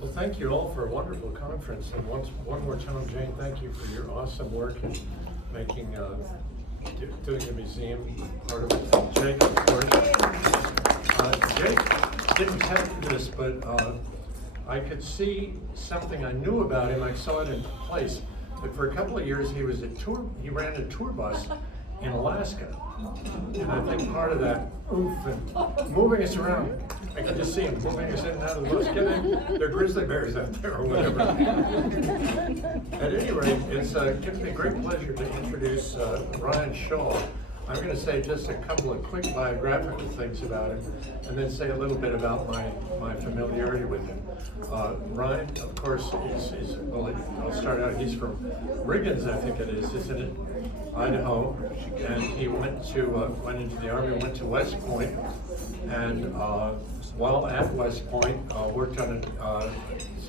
Well, thank you all for a wonderful conference, and one more time, Jane, thank you for your awesome work in making, doing the museum part of it. Jake, of course. Jake didn't tell me this, but I could see something I knew about him. I saw it in place. But for a couple of years, he ran a tour bus in Alaska. And I think part of that oomph and moving us around, I can just see him moving us in and out of the bus. Get in, there are grizzly bears out there or whatever. At any rate, it gives me great pleasure to introduce Ryan Shaw. I'm going to say just a couple of quick biographical things about him, and then say a little bit about my familiarity with him. Ryan, of course, well, I'll start out, he's from Riggins, I think it is, isn't it? Idaho, and he went into the Army, went to West Point, and while at West Point, worked on a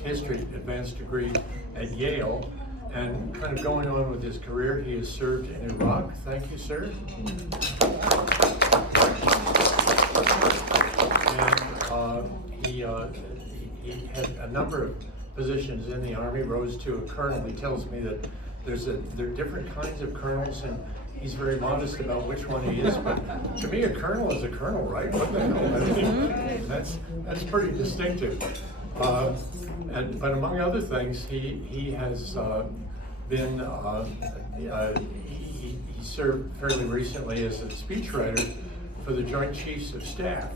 history advanced degree at Yale. And kind of going on with his career, he has served in Iraq. Thank you, sir. And he had a number of positions in the Army, rose to a colonel. He tells me that there are different kinds of colonels, and he's very modest about which one he is. But to me, a colonel is a colonel, right? What the hell? I mean, that's pretty distinctive. But among other things, he has been, he served fairly recently as a speechwriter for the Joint Chiefs of Staff,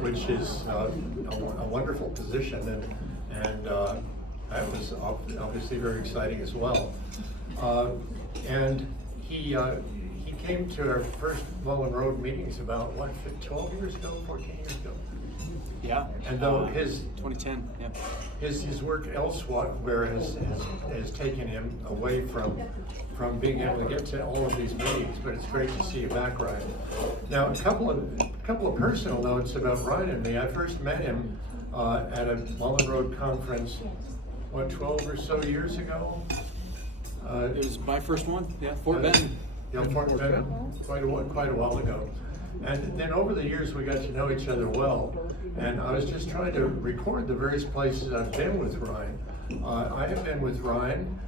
which is a wonderful position, and that was obviously very exciting as well. And he came to our first Mullan Road meetings about, 12 years ago, 14 years ago? Yeah. And though his 2010, yeah. His work elsewhere has taken him away from being able to get to all of these meetings, but it's great to see you back, Ryan. Now, a couple of personal notes about Ryan and me. I first met him at a Mullan Road conference, 12 or so years ago? It was my first one, yeah, Fort Benton. Yeah, Fort Benton, quite a while ago. And then over the years, we got to know each other well. And I was just trying to record the various places I've been with Ryan. I have been with Ryan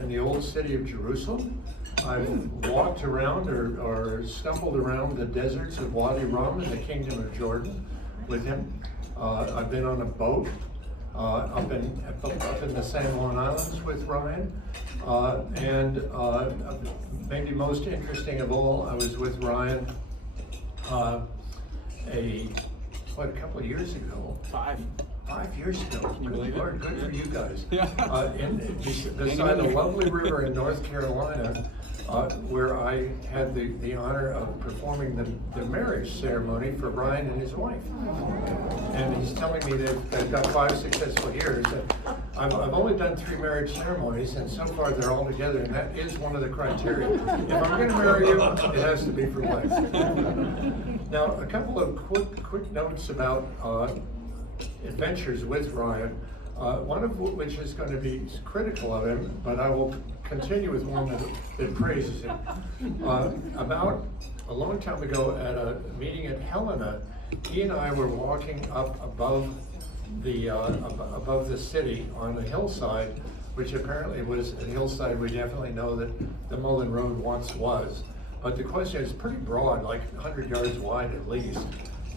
in the old city of Jerusalem. I've walked around or stumbled around the deserts of Wadi Rum in the Kingdom of Jordan with him. I've been on a boat up in the San Juan Islands with Ryan. And maybe most interesting of all, I was with Ryan a couple of years ago. 5 years ago. Can you believe it? Lord, good for you guys. Yeah. Beside a lovely river in North Carolina, where I had the honor of performing the marriage ceremony for Ryan and his wife. And he's telling me they've got 5 successful years. And I've only done 3 marriage ceremonies, and so far they're all together, and that is one of the criteria. If I'm going to marry you, it has to be for life. Now, a couple of quick notes about adventures with Ryan, one of which is going to be critical of him, but I will continue with one that praises him. About a long time ago at a meeting at Helena, he and I were walking up above the city on a hillside, which apparently was a hillside we definitely know that the Mullan Road once was. But the question is pretty broad, like 100 yards wide at least.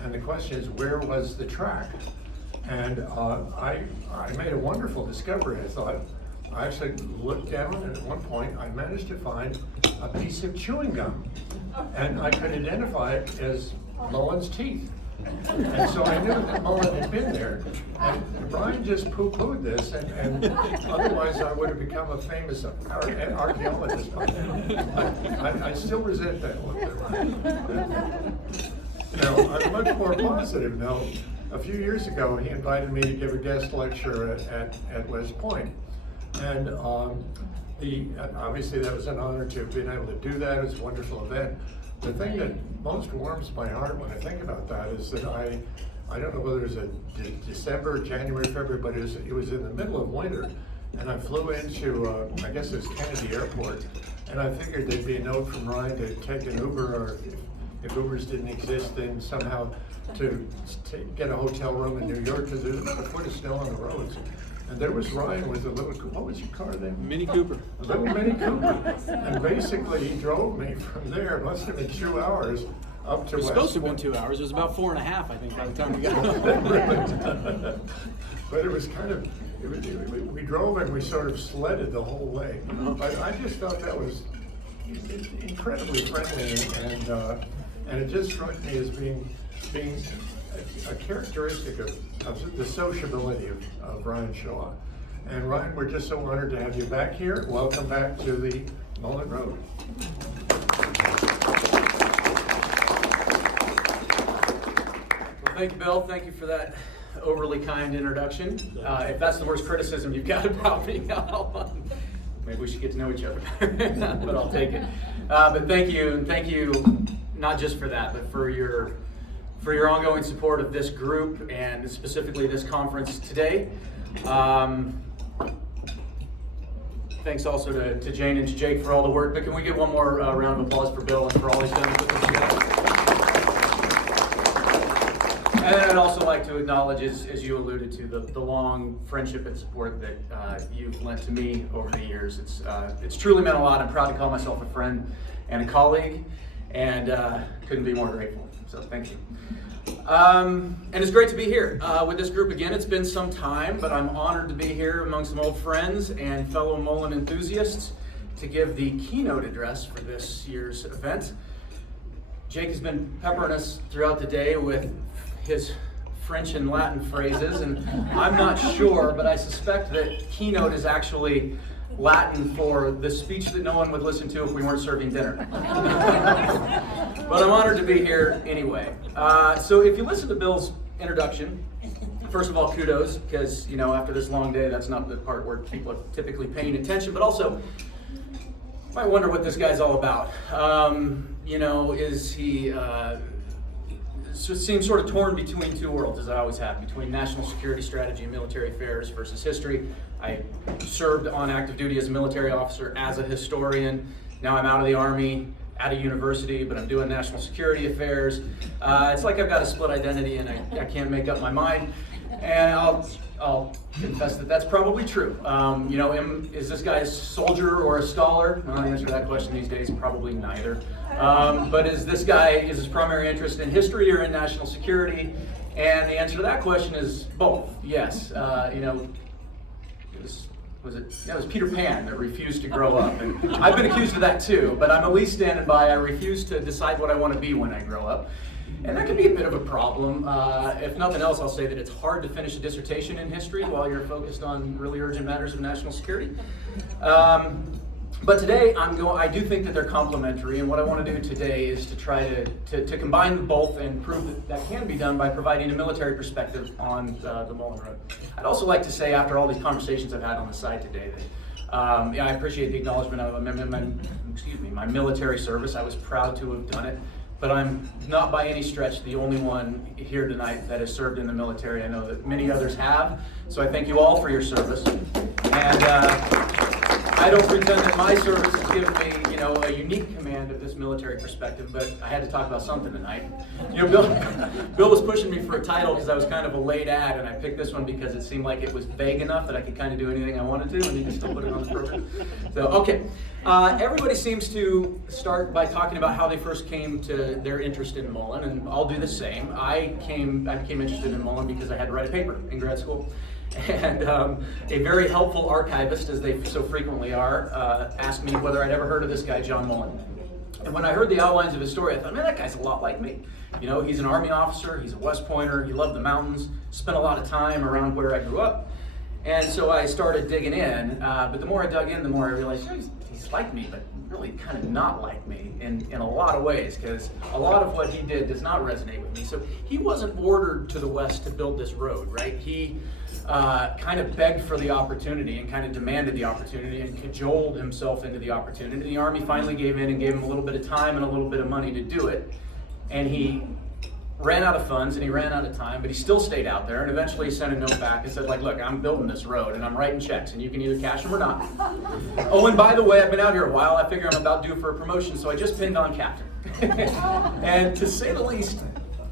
And the question is, where was the track? And I made a wonderful discovery. I thought, I actually looked down, and at one point I managed to find a piece of chewing gum. And I could identify it as Mullan's teeth. And so I knew that Mullan had been there. And Brian just poo-pooed this, and otherwise I would have become a famous archaeologist by now. I still resent that one. Now, on a much more positive note, a few years ago, he invited me to give a guest lecture at West Point. And obviously that was an honor to have been able to do that. It was a wonderful event. The thing that most warms my heart when I think about that is that I don't know whether it was a December, January, February, but it was in the middle of winter. And I flew into, I guess it was Kennedy Airport, and I figured there'd be a note from Ryan to take an Uber, or if Ubers didn't exist, then somehow to get a hotel room in New York because there's a foot of snow on the roads. And there was Ryan with a little, what was your car then? Mini Cooper. A little Mini Cooper. And basically he drove me from there, it must have been 2 hours, up to It was supposed to have West been 2 hours. It was about 4.5, I think, by the time we got home. But it was kind of, we drove and we sort of sledded the whole way. But I just thought that was incredibly friendly, and it just struck me as being a characteristic of the sociability of Ryan Shaw. And Ryan, we're just so honored to have you back here. Welcome back to the Mullan Road. Well, thank you, Bill. Thank you for that overly kind introduction. If that's the worst criticism you've got about me, maybe we should get to know each other better, but I'll take it. But thank you, and thank you not just for that, but for your ongoing support of this group and specifically this conference today. Thanks also to Jane and to Jake for all the work, but can we get one more round of applause for Bill and for all he's done with us today? And I'd also like to acknowledge, as you alluded to, the long friendship and support that you've lent to me over the years. It's truly meant a lot. I'm proud to call myself a friend and a colleague, and couldn't be more grateful. So thank you. And it's great to be here with this group again. It's been some time, but I'm honored to be here among some old friends and fellow Mullan enthusiasts to give the keynote address for this year's event. Jake has been peppering us throughout the day with his French and Latin phrases, and I'm not sure, but I suspect that keynote is actually Latin for the speech that no one would listen to if we weren't serving dinner. But I'm honored to be here anyway. So if you listen to Bill's introduction, first of all, kudos, because after this long day, that's not the part where people are typically paying attention, but also you might wonder what this guy's all about. Is he seems sort of torn between two worlds, as I always have, between national security strategy and military affairs versus history. I served on active duty as a military officer, as a historian. Now I'm out of the Army, at a university, but I'm doing national security affairs. It's like I've got a split identity and I can't make up my mind. And I'll confess that that's probably true. Is this guy a soldier or a scholar? Well, the answer to that question these days, probably neither. But is his primary interest in history or in national security? And the answer to that question is both. Yes. It was Peter Pan that refused to grow up. And I've been accused of that too, but I'm at least standing by. I refuse to decide what I want to be when I grow up. And that can be a bit of a problem. If nothing else, I'll say that it's hard to finish a dissertation in history while you're focused on really urgent matters of national security. But today, I do think that they're complementary, and what I want to do today is to try to combine them both and prove that can be done by providing a military perspective on the Mullan Road. I'd also like to say, after all these conversations I've had on the side today, that I appreciate the acknowledgement of my military service. I was proud to have done it, but I'm not by any stretch the only one here tonight that has served in the military. I know that many others have, so I thank you all for your service. And I don't pretend that my service has given me, a unique command of this military perspective, but I had to talk about something tonight. Bill was pushing me for a title because I was kind of a late ad, and I picked this one because it seemed like it was vague enough that I could kind of do anything I wanted to, and you can still put it on the program. So, okay. Everybody seems to start by talking about how they first came to their interest in Mullan, and I'll do the same. I became interested in Mullan because I had to write a paper in grad school. And a very helpful archivist, as they so frequently are, asked me whether I'd ever heard of this guy, John Mullan. And when I heard the outlines of his story, I thought, man, that guy's a lot like me. He's an Army officer, he's a West Pointer, he loved the mountains, spent a lot of time around where I grew up. And so I started digging in, but the more I dug in, the more I realized, he's like me, but really kind of not like me in a lot of ways, because a lot of what he did does not resonate with me. So he wasn't ordered to the West to build this road, right? He kind of begged for the opportunity and kind of demanded the opportunity and cajoled himself into the opportunity. The Army finally gave in and gave him a little bit of time and a little bit of money to do it. And he ran out of funds and he ran out of time, but he still stayed out there, and eventually he sent a note back and said, look, I'm building this road and I'm writing checks and you can either cash them or not. Oh, and by the way, I've been out here a while. I figure I'm about due for a promotion, so I just pinned on captain. And to say the least,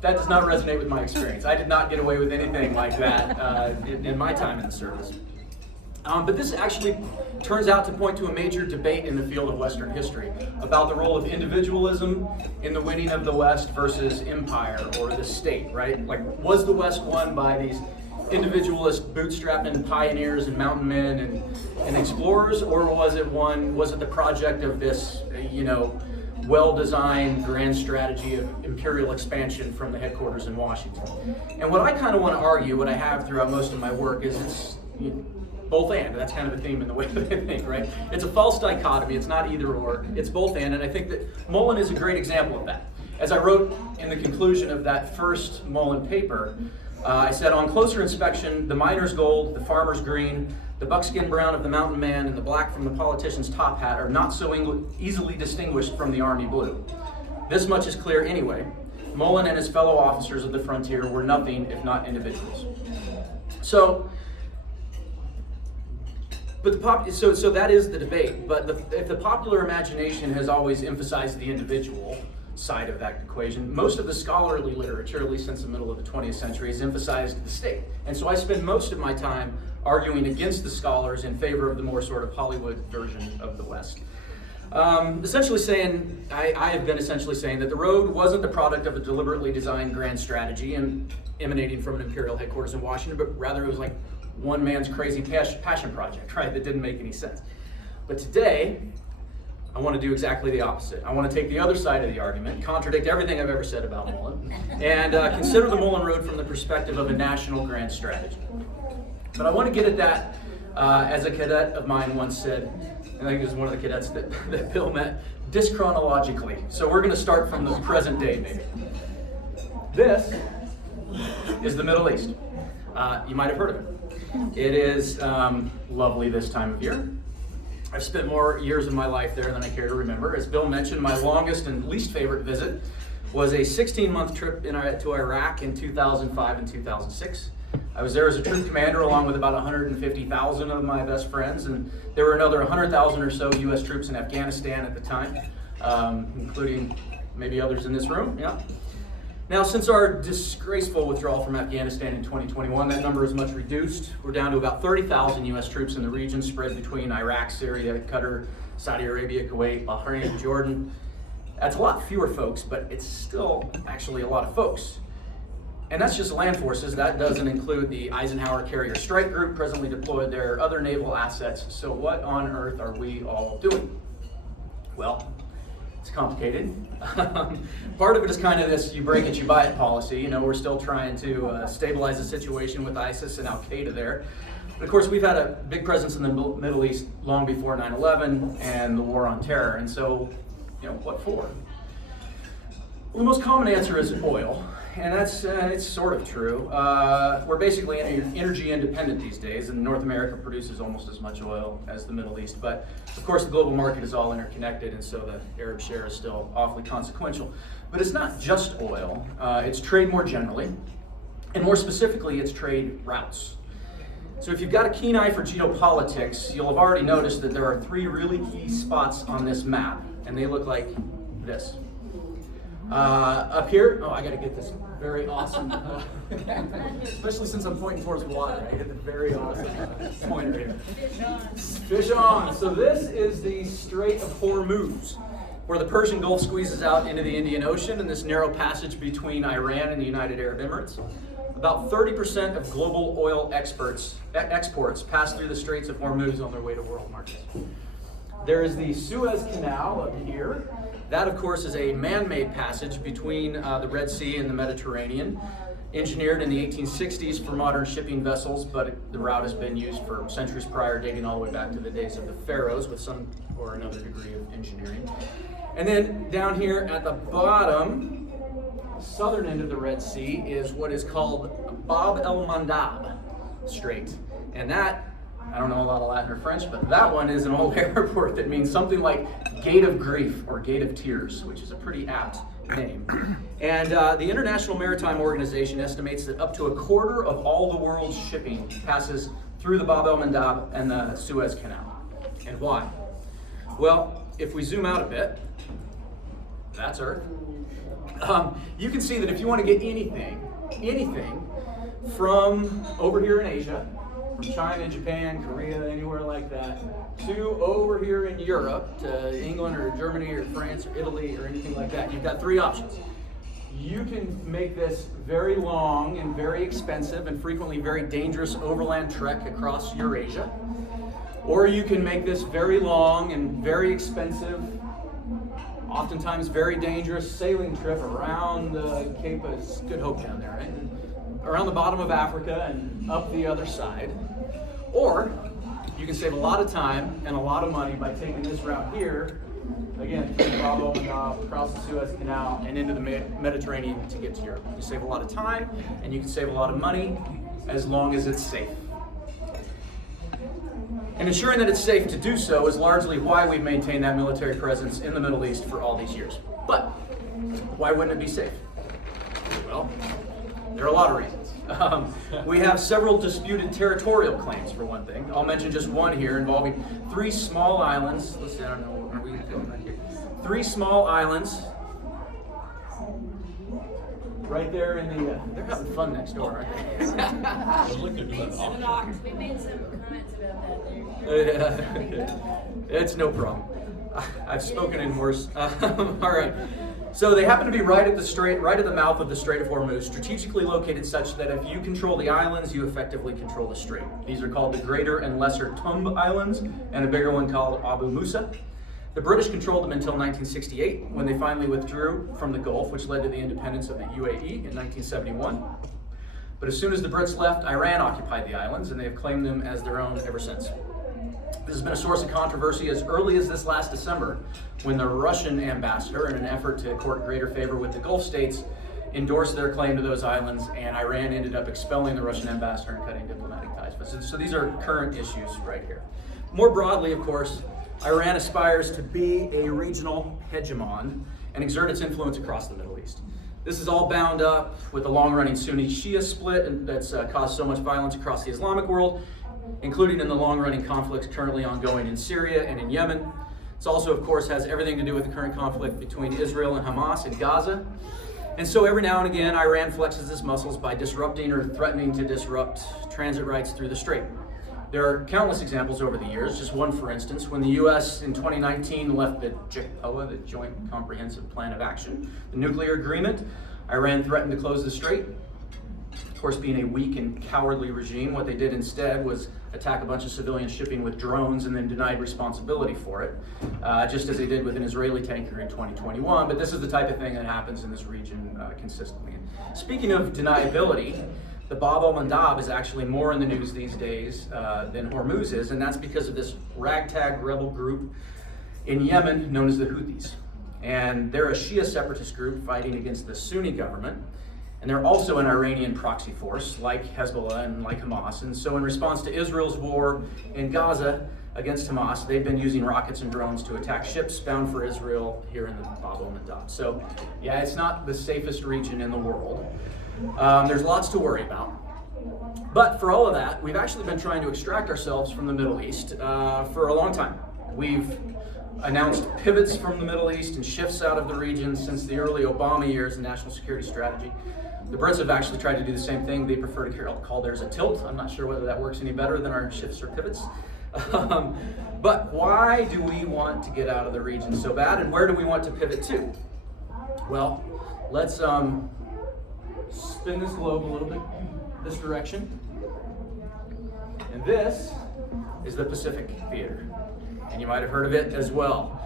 that does not resonate with my experience. I did not get away with anything like that in my time in the service. But this actually turns out to point to a major debate in the field of Western history about the role of individualism in the winning of the West versus empire or the state, right? Like, was the West won by these individualist bootstrapping pioneers and mountain men and explorers, or was it the project of this, well-designed grand strategy of imperial expansion from the headquarters in Washington? And what I kind of want to argue, what I have throughout most of my work, is it's both and. That's kind of a theme in the way that I think, right? It's a false dichotomy. It's not either or. It's both and I think that Mullan is a great example of that. As I wrote in the conclusion of that first Mullan paper, I said, on closer inspection, the miner's gold, the farmer's green, the buckskin brown of the mountain man, and the black from the politician's top hat are not so easily distinguished from the army blue. This much is clear anyway. Mullan and his fellow officers of the frontier were nothing if not individuals. So that is the debate. But if the popular imagination has always emphasized the individual side of that equation, most of the scholarly literature, at least since the middle of the 20th century, has emphasized the state. And so I spend most of my time arguing against the scholars in favor of the more sort of Hollywood version of the West. Essentially saying, I have been essentially saying that the road wasn't the product of a deliberately designed grand strategy and emanating from an imperial headquarters in Washington, but rather it was like one man's crazy passion project, right? That didn't make any sense. But today, I want to do exactly the opposite. I want to take the other side of the argument, contradict everything I've ever said about Mullan, and consider the Mullan Road from the perspective of a national grand strategy. But I want to get at that, as a cadet of mine once said, I think it was one of the cadets that Bill met, dischronologically. So we're going to start from the present day, maybe. This is the Middle East. You might have heard of it. It is lovely this time of year. I've spent more years of my life there than I care to remember. As Bill mentioned, my longest and least favorite visit was a 16-month trip to Iraq in 2005 and 2006. I was there as a troop commander along with about 150,000 of my best friends, and there were another 100,000 or so U.S. troops in Afghanistan at the time, including maybe others in this room. Yeah. Now, since our disgraceful withdrawal from Afghanistan in 2021, that number is much reduced. We're down to about 30,000 U.S. troops in the region, spread between Iraq, Syria, Qatar, Saudi Arabia, Kuwait, Bahrain, Jordan. That's a lot fewer folks, but it's still actually a lot of folks. And that's just land forces. That doesn't include the Eisenhower Carrier Strike Group presently deployed there, other naval assets. So what on earth are we all doing? Well, it's complicated. Part of it is kind of this you break it, you buy it policy. We're still trying to stabilize the situation with ISIS and Al-Qaeda there. But of course, we've had a big presence in the Middle East long before 9/11 and the war on terror. And so, what for? Well, the most common answer is oil. And that's it's sort of true. We're basically energy independent these days, and North America produces almost as much oil as the Middle East. But of course, the global market is all interconnected, and so the Arab share is still awfully consequential. But it's not just oil. It's trade more generally, and more specifically, it's trade routes. So if you've got a keen eye for geopolitics, you'll have already noticed that there are 3 really key spots on this map, and they look like this. Up here, I gotta get this very awesome, especially since I'm pointing towards water, I get the very awesome pointer here. Fish on. So this is the Strait of Hormuz, where the Persian Gulf squeezes out into the Indian Ocean and this narrow passage between Iran and the United Arab Emirates. About 30% of global oil exports pass through the Straits of Hormuz on their way to world markets. There is the Suez Canal up here. That, of course, is a man-made passage between the Red Sea and the Mediterranean, engineered in the 1860s for modern shipping vessels, but the route has been used for centuries prior, dating all the way back to the days of the pharaohs with some or another degree of engineering. And then down here at the bottom, southern end of the Red Sea, is what is called Bab el-Mandab Strait. And that, I don't know a lot of Latin or French, but that one is an old airport that means something like Gate of Grief or Gate of Tears, which is a pretty apt name. And the International Maritime Organization estimates that up to a quarter of all the world's shipping passes through the Bab el-Mandab and the Suez Canal. And why? Well, if we zoom out a bit, that's Earth. You can see that if you want to get anything from over here in Asia, from China, Japan, Korea, anywhere like that, to over here in Europe, to England or Germany or France or Italy or anything like that, you've got three options. You can make this very long and very expensive and frequently very dangerous overland trek across Eurasia, or you can make this very long and very expensive, oftentimes very dangerous sailing trip around the Cape of Good Hope down there, right? And around the bottom of Africa and up the other side. Or you can save a lot of time and a lot of money by taking this route here, again, through the Bab el-Mandab, across the Suez Canal, and into the Mediterranean to get to Europe. You save a lot of time and you can save a lot of money as long as it's safe. And ensuring that it's safe to do so is largely why we've maintained that military presence in the Middle East for all these years. But why wouldn't it be safe? Well, there are a lot of reasons. We have several disputed territorial claims, for one thing. I'll mention just one here involving three small islands. Let's see, I don't know, are we going right here? Three small islands right there in the, they're having fun next door, aren't they? We made some comments about that there. It's no problem. I've spoken in worse. All right. So they happen to be right at the mouth of the Strait of Hormuz, strategically located such that if you control the islands, you effectively control the strait. These are called the Greater and Lesser Tumb Islands, and a bigger one called Abu Musa. The British controlled them until 1968, when they finally withdrew from the Gulf, which led to the independence of the UAE in 1971. But as soon as the Brits left, Iran occupied the islands, and they have claimed them as their own ever since. This has been a source of controversy as early as this last December, when the Russian ambassador, in an effort to court greater favor with the Gulf states, endorsed their claim to those islands, and Iran ended up expelling the Russian ambassador and cutting diplomatic ties. So these are current issues right here. More broadly, of course, Iran aspires to be a regional hegemon and exert its influence across the Middle East. This is all bound up with the long-running Sunni-Shia split that's caused so much violence across the Islamic world, including in the long-running conflicts currently ongoing in Syria and in Yemen. It also, of course, has everything to do with the current conflict between Israel and Hamas in Gaza. And so every now and again, Iran flexes its muscles by disrupting or threatening to disrupt transit rights through the strait. There are countless examples over the years. Just one, for instance, when the U.S. in 2019 left the JCPOA, the Joint Comprehensive Plan of Action, the nuclear agreement, Iran threatened to close the strait. Of course, being a weak and cowardly regime, what they did instead was attack a bunch of civilian shipping with drones and then denied responsibility for it, just as they did with an Israeli tanker in 2021. But this is the type of thing that happens in this region consistently. Speaking of deniability, the Bab el-Mandab is actually more in the news these days than Hormuz is, and that's because of this ragtag rebel group in Yemen known as the Houthis. And they're a Shia separatist group fighting against the Sunni government. And they're also an Iranian proxy force, like Hezbollah and like Hamas. And so in response to Israel's war in Gaza against Hamas, they've been using rockets and drones to attack ships bound for Israel here in the Bab el-Mandab. So yeah, it's not the safest region in the world. There's lots to worry about. But for all of that, we've actually been trying to extract ourselves from the Middle East for a long time. We've announced pivots from the Middle East and shifts out of the region since the early Obama years in national security strategy. The Brits have actually tried to do the same thing. They prefer to call theirs a tilt. I'm not sure whether that works any better than our shifts or pivots. But why do we want to get out of the region so bad, and where do we want to pivot to? Well, let's spin this globe a little bit this direction. And this is the Pacific Theater. And you might have heard of it as well.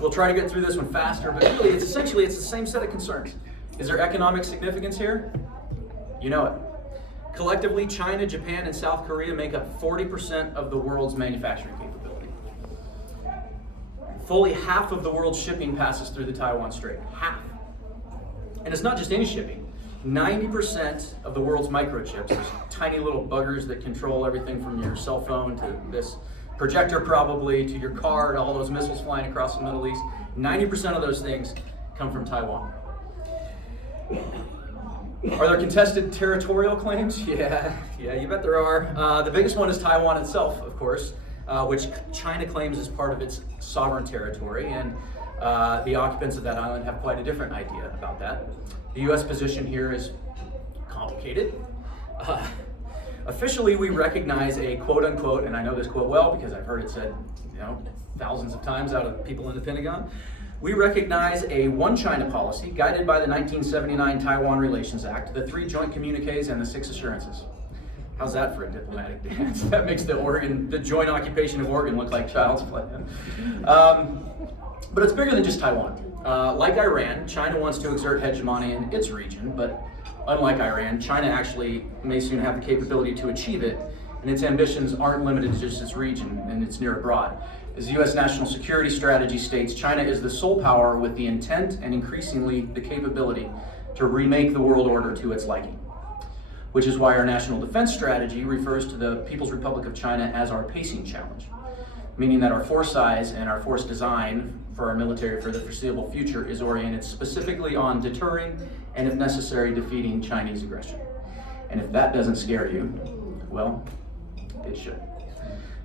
We'll try to get through this one faster, but really it's the same set of concerns. Is there economic significance here? You know it. Collectively, China, Japan, and South Korea make up 40% of the world's manufacturing capability. Fully half of the world's shipping passes through the Taiwan Strait. Half. And it's not just any shipping. 90% of the world's microchips, those tiny little buggers that control everything from your cell phone to this projector probably, to your car, to all those missiles flying across the Middle East, 90% of those things come from Taiwan. Are there contested territorial claims? Yeah, you bet there are. The biggest one is Taiwan itself, of course, which China claims as part of its sovereign territory. And The occupants of that island have quite a different idea about that. The U.S. position here is complicated. Officially, we recognize a quote-unquote, and I know this quote well because I've heard it said, thousands of times out of people in the Pentagon. We recognize a one China policy guided by the 1979 Taiwan Relations Act, the 3 joint communiques, and the 6 assurances. How's that for a diplomatic dance? That makes the joint occupation of Oregon look like child's play. But it's bigger than just Taiwan. Like Iran, China wants to exert hegemony in its region, but unlike Iran, China actually may soon have the capability to achieve it, and its ambitions aren't limited to just its region and its near abroad. As the U.S. national security strategy states, China is the sole power with the intent and increasingly the capability to remake the world order to its liking. Which is why our national defense strategy refers to the People's Republic of China as our pacing challenge, meaning that our force size and our force design for our military for the foreseeable future is oriented specifically on deterring and, if necessary, defeating Chinese aggression. And if that doesn't scare you, well, it should.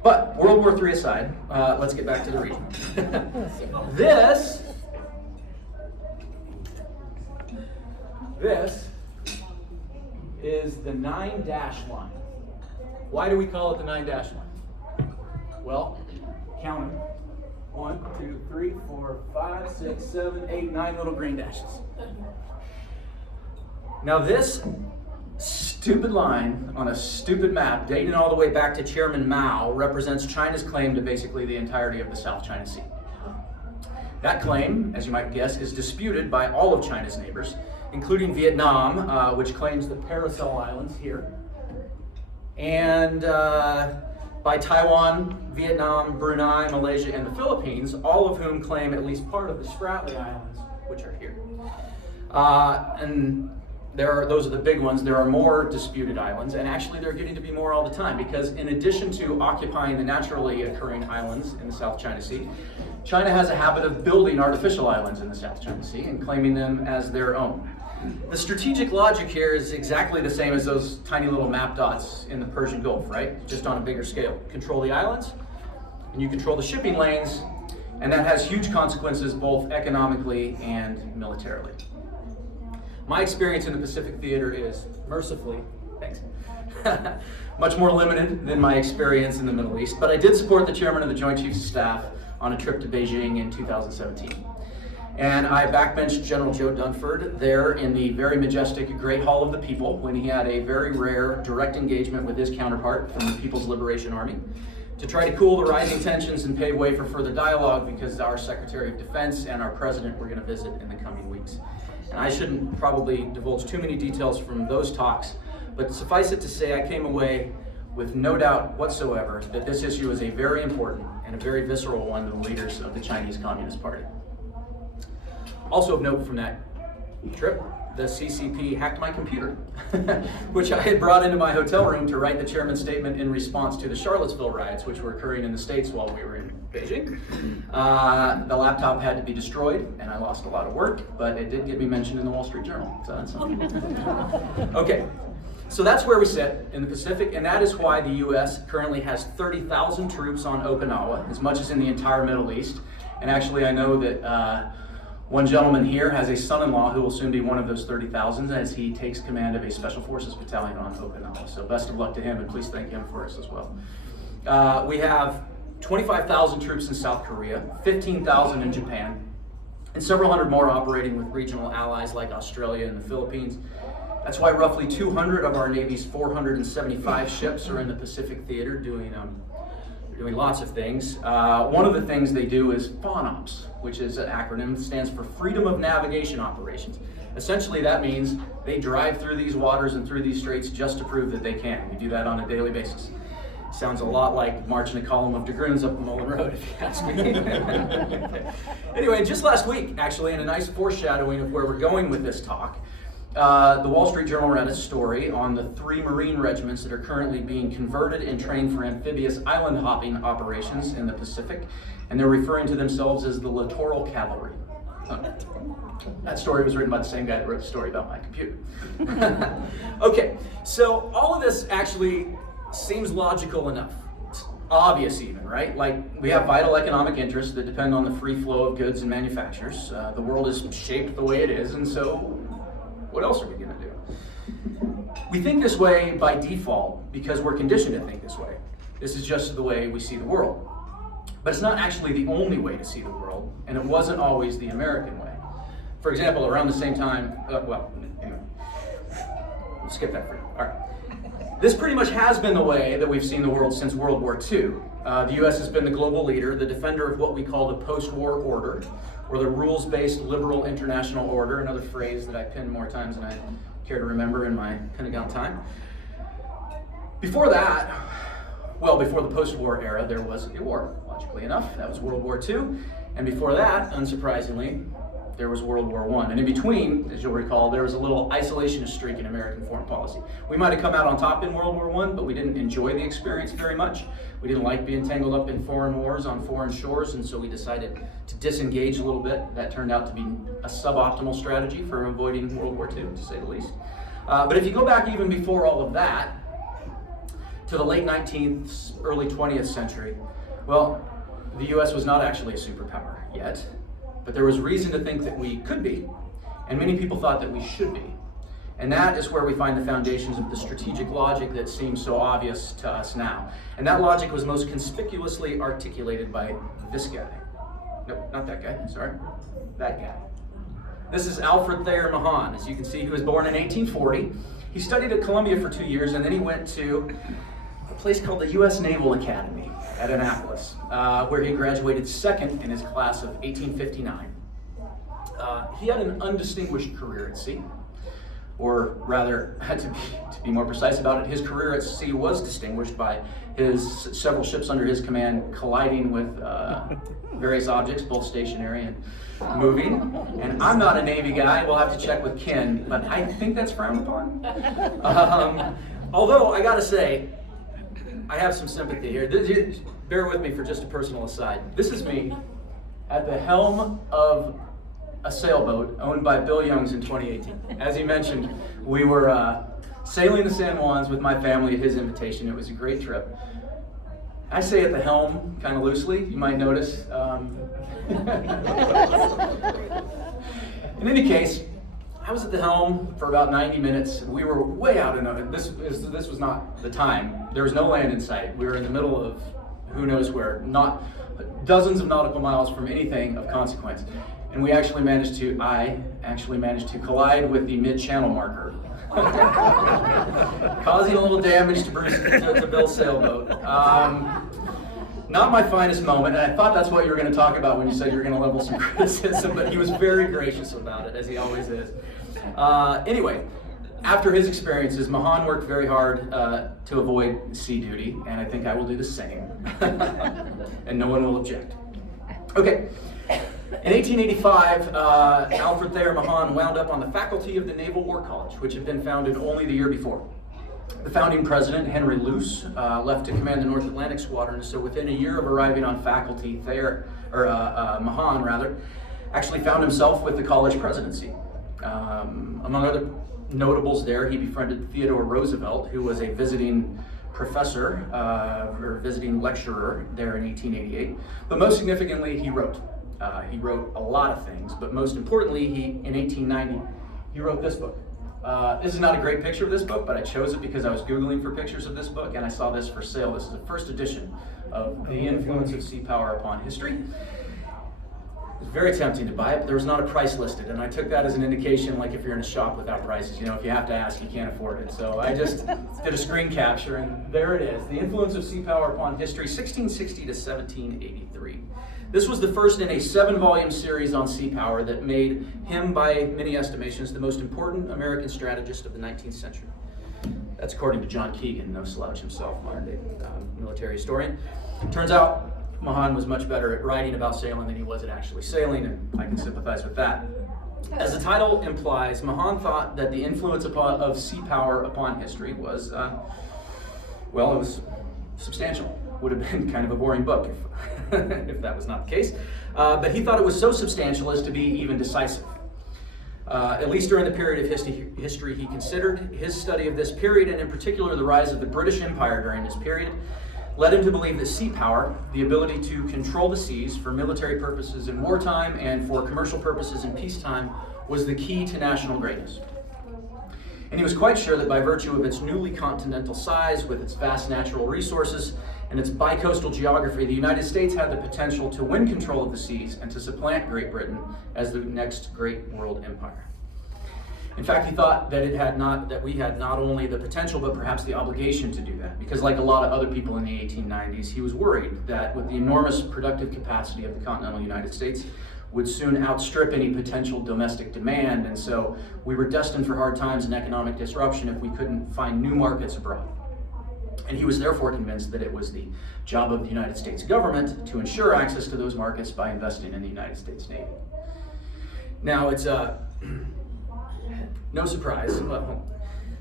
But World War III aside, let's get back to the region. This is the 9-dash line. Why do we call it the 9-dash line? Well, count them. 1, 2, 3, 4, 5, 6, 7, 8, 9 little green dashes. Now this stupid line on a stupid map dating all the way back to Chairman Mao represents China's claim to basically the entirety of the South China Sea. That claim, as you might guess, is disputed by all of China's neighbors, including Vietnam, which claims the Paracel Islands here, and by Taiwan, Vietnam, Brunei, Malaysia, and the Philippines, all of whom claim at least part of the Spratly Islands, which are here. And those are the big ones. There are more disputed islands, and actually they're getting to be more all the time, because in addition to occupying the naturally occurring islands in the South China Sea, China has a habit of building artificial islands in the South China Sea and claiming them as their own. The strategic logic here is exactly the same as those tiny little map dots in the Persian Gulf, right? Just on a bigger scale. Control the islands, and you control the shipping lanes, and that has huge consequences both economically and militarily. My experience in the Pacific Theater is, mercifully, thanks, much more limited than my experience in the Middle East, but I did support the chairman of the Joint Chiefs of Staff on a trip to Beijing in 2017. And I backbenched General Joe Dunford there in the very majestic Great Hall of the People when he had a very rare direct engagement with his counterpart from the People's Liberation Army to try to cool the rising tensions and pave way for further dialogue, because our Secretary of Defense and our President were going to visit in the coming weeks. And I shouldn't probably divulge too many details from those talks, but suffice it to say I came away with no doubt whatsoever that this issue is a very important and a very visceral one to the leaders of the Chinese Communist Party. Also of note from that trip, the CCP hacked my computer, which I had brought into my hotel room to write the chairman's statement in response to the Charlottesville riots, which were occurring in the States while we were in Beijing. The laptop had to be destroyed, and I lost a lot of work, but it did get me mentioned in the Wall Street Journal, so that's something. Okay, so that's where we sit in the Pacific, and that is why the U.S. currently has 30,000 troops on Okinawa, as much as in the entire Middle East. And actually, I know that one gentleman here has a son-in-law who will soon be one of those 30,000 as he takes command of a Special Forces battalion on Okinawa. So best of luck to him, and please thank him for us as well. We have 25,000 troops in South Korea, 15,000 in Japan, and several hundred more operating with regional allies like Australia and the Philippines. That's why roughly 200 of our Navy's 475 ships are in the Pacific Theater doing lots of things. One of the things they do is FONOPS, which is an acronym that stands for Freedom of Navigation Operations. Essentially, that means they drive through these waters and through these straits just to prove that they can. We do that on a daily basis. Sounds a lot like marching a column of dragoons up the Mullan Road, if you ask me. Anyway, just last week, actually, in a nice foreshadowing of where we're going with this talk, the Wall Street Journal ran a story on the 3 Marine regiments that are currently being converted and trained for amphibious island hopping operations in the Pacific, and they're referring to themselves as the Littoral Cavalry. That story was written by the same guy that wrote the story about my computer. Okay, so all of this actually seems logical enough. obvious even, right? Like, we have vital economic interests that depend on the free flow of goods and manufacturers. The world is shaped the way it is, and so what else are we gonna do? We think this way by default because we're conditioned to think this way. This is just the way we see the world. But it's not actually the only way to see the world, and it wasn't always the American way. For example, around the same time, anyway, we'll skip that for you. All right. This pretty much has been the way that we've seen the world since World War II. The US has been the global leader, the defender of what we call the post-war order, or the rules-based liberal international order, another phrase that I pinned more times than I care to remember in my Pentagon time. Before that, well, before the post-war era, there was a war, logically enough. That was World War II. And before that, unsurprisingly, there was World War I. And in between, as you'll recall, there was a little isolationist streak in American foreign policy. We might have come out on top in World War I, but we didn't enjoy the experience very much. We didn't like being tangled up in foreign wars on foreign shores, and so we decided to disengage a little bit. That turned out to be a suboptimal strategy for avoiding World War II, to say the least. But if you go back even before all of that, to the late 19th, early 20th century, well, the US was not actually a superpower yet, but there was reason to think that we could be, and many people thought that we should be. And that is where we find the foundations of the strategic logic that seems so obvious to us now. And that logic was most conspicuously articulated by this guy. Nope, not that guy, sorry. That guy. This is Alfred Thayer Mahan. As you can see, he was born in 1840. He studied at Columbia for 2 years, and then he went to a place called the U.S. Naval Academy at Annapolis, where he graduated second in his class of 1859. He had an undistinguished career at sea, or rather, to be more precise about it, his career at sea was distinguished by his several ships under his command colliding with various objects, both stationary and moving. And I'm not a Navy guy, we'll have to check with Ken, but I think that's frowned upon. Although, I gotta say, I have some sympathy here. Bear with me for just a personal aside. This is me at the helm of a sailboat owned by Bill Youngs in 2018. As he mentioned, we were sailing the San Juans with my family at his invitation. It was a great trip. I say at the helm kind of loosely, you might notice. In any case, I was at the helm for about 90 minutes. We were way out in it. This was not the time. There was no land in sight. We were in the middle of who knows where, not dozens of nautical miles from anything of consequence. And I actually managed to collide with the mid-channel marker, causing a little damage to Bill's sailboat. Not my finest moment, and I thought that's what you were going to talk about when you said you were going to level some criticism, but he was very gracious about it, as he always is. Anyway, after his experiences, Mahan worked very hard to avoid sea duty, and I think I will do the same, and no one will object. Okay. In 1885, Alfred Thayer Mahan wound up on the faculty of the Naval War College, which had been founded only the year before. The founding president, Henry Luce, left to command the North Atlantic Squadron, so within a year of arriving on faculty, Mahan actually found himself with the college presidency. Among other notables there, he befriended Theodore Roosevelt, who was a visiting professor, or visiting lecturer there in 1888. But most significantly, he wrote. He wrote a lot of things, but most importantly, in 1890, he wrote this book. This is not a great picture of this book, but I chose it because I was Googling for pictures of this book, and I saw this for sale. This is the first edition of The Influence of Sea Power Upon History. It was very tempting to buy it, but there was not a price listed, and I took that as an indication, like if you're in a shop without prices, you know, if you have to ask, you can't afford it. So I just did a screen capture, and there it is. The Influence of Sea Power Upon History, 1660 to 1783. This was the first in a 7-volume series on sea power that made him, by many estimations, the most important American strategist of the 19th century. That's according to John Keegan, no slouch himself, modern-day military historian. Turns out Mahan was much better at writing about sailing than he was at actually sailing, and I can sympathize with that. As the title implies, Mahan thought that the influence of sea power upon history was, well, it was substantial. Would have been kind of a boring book if that was not the case. But he thought it was so substantial as to be even decisive. At least during the period of history he considered, his study of this period, and in particular the rise of the British Empire during this period, led him to believe that sea power, the ability to control the seas for military purposes in wartime and for commercial purposes in peacetime, was the key to national greatness. And he was quite sure that by virtue of its newly continental size, with its vast natural resources, and its bicoastal geography, the United States had the potential to win control of the seas and to supplant Great Britain as the next great world empire. In fact, he thought that we had not only the potential, but perhaps the obligation to do that. Because like a lot of other people in the 1890s, he was worried that with the enormous productive capacity of the continental United States, would soon outstrip any potential domestic demand, and so we were destined for hard times and economic disruption if we couldn't find new markets abroad. And he was therefore convinced that it was the job of the United States government to ensure access to those markets by investing in the United States Navy. Now, it's no surprise, well,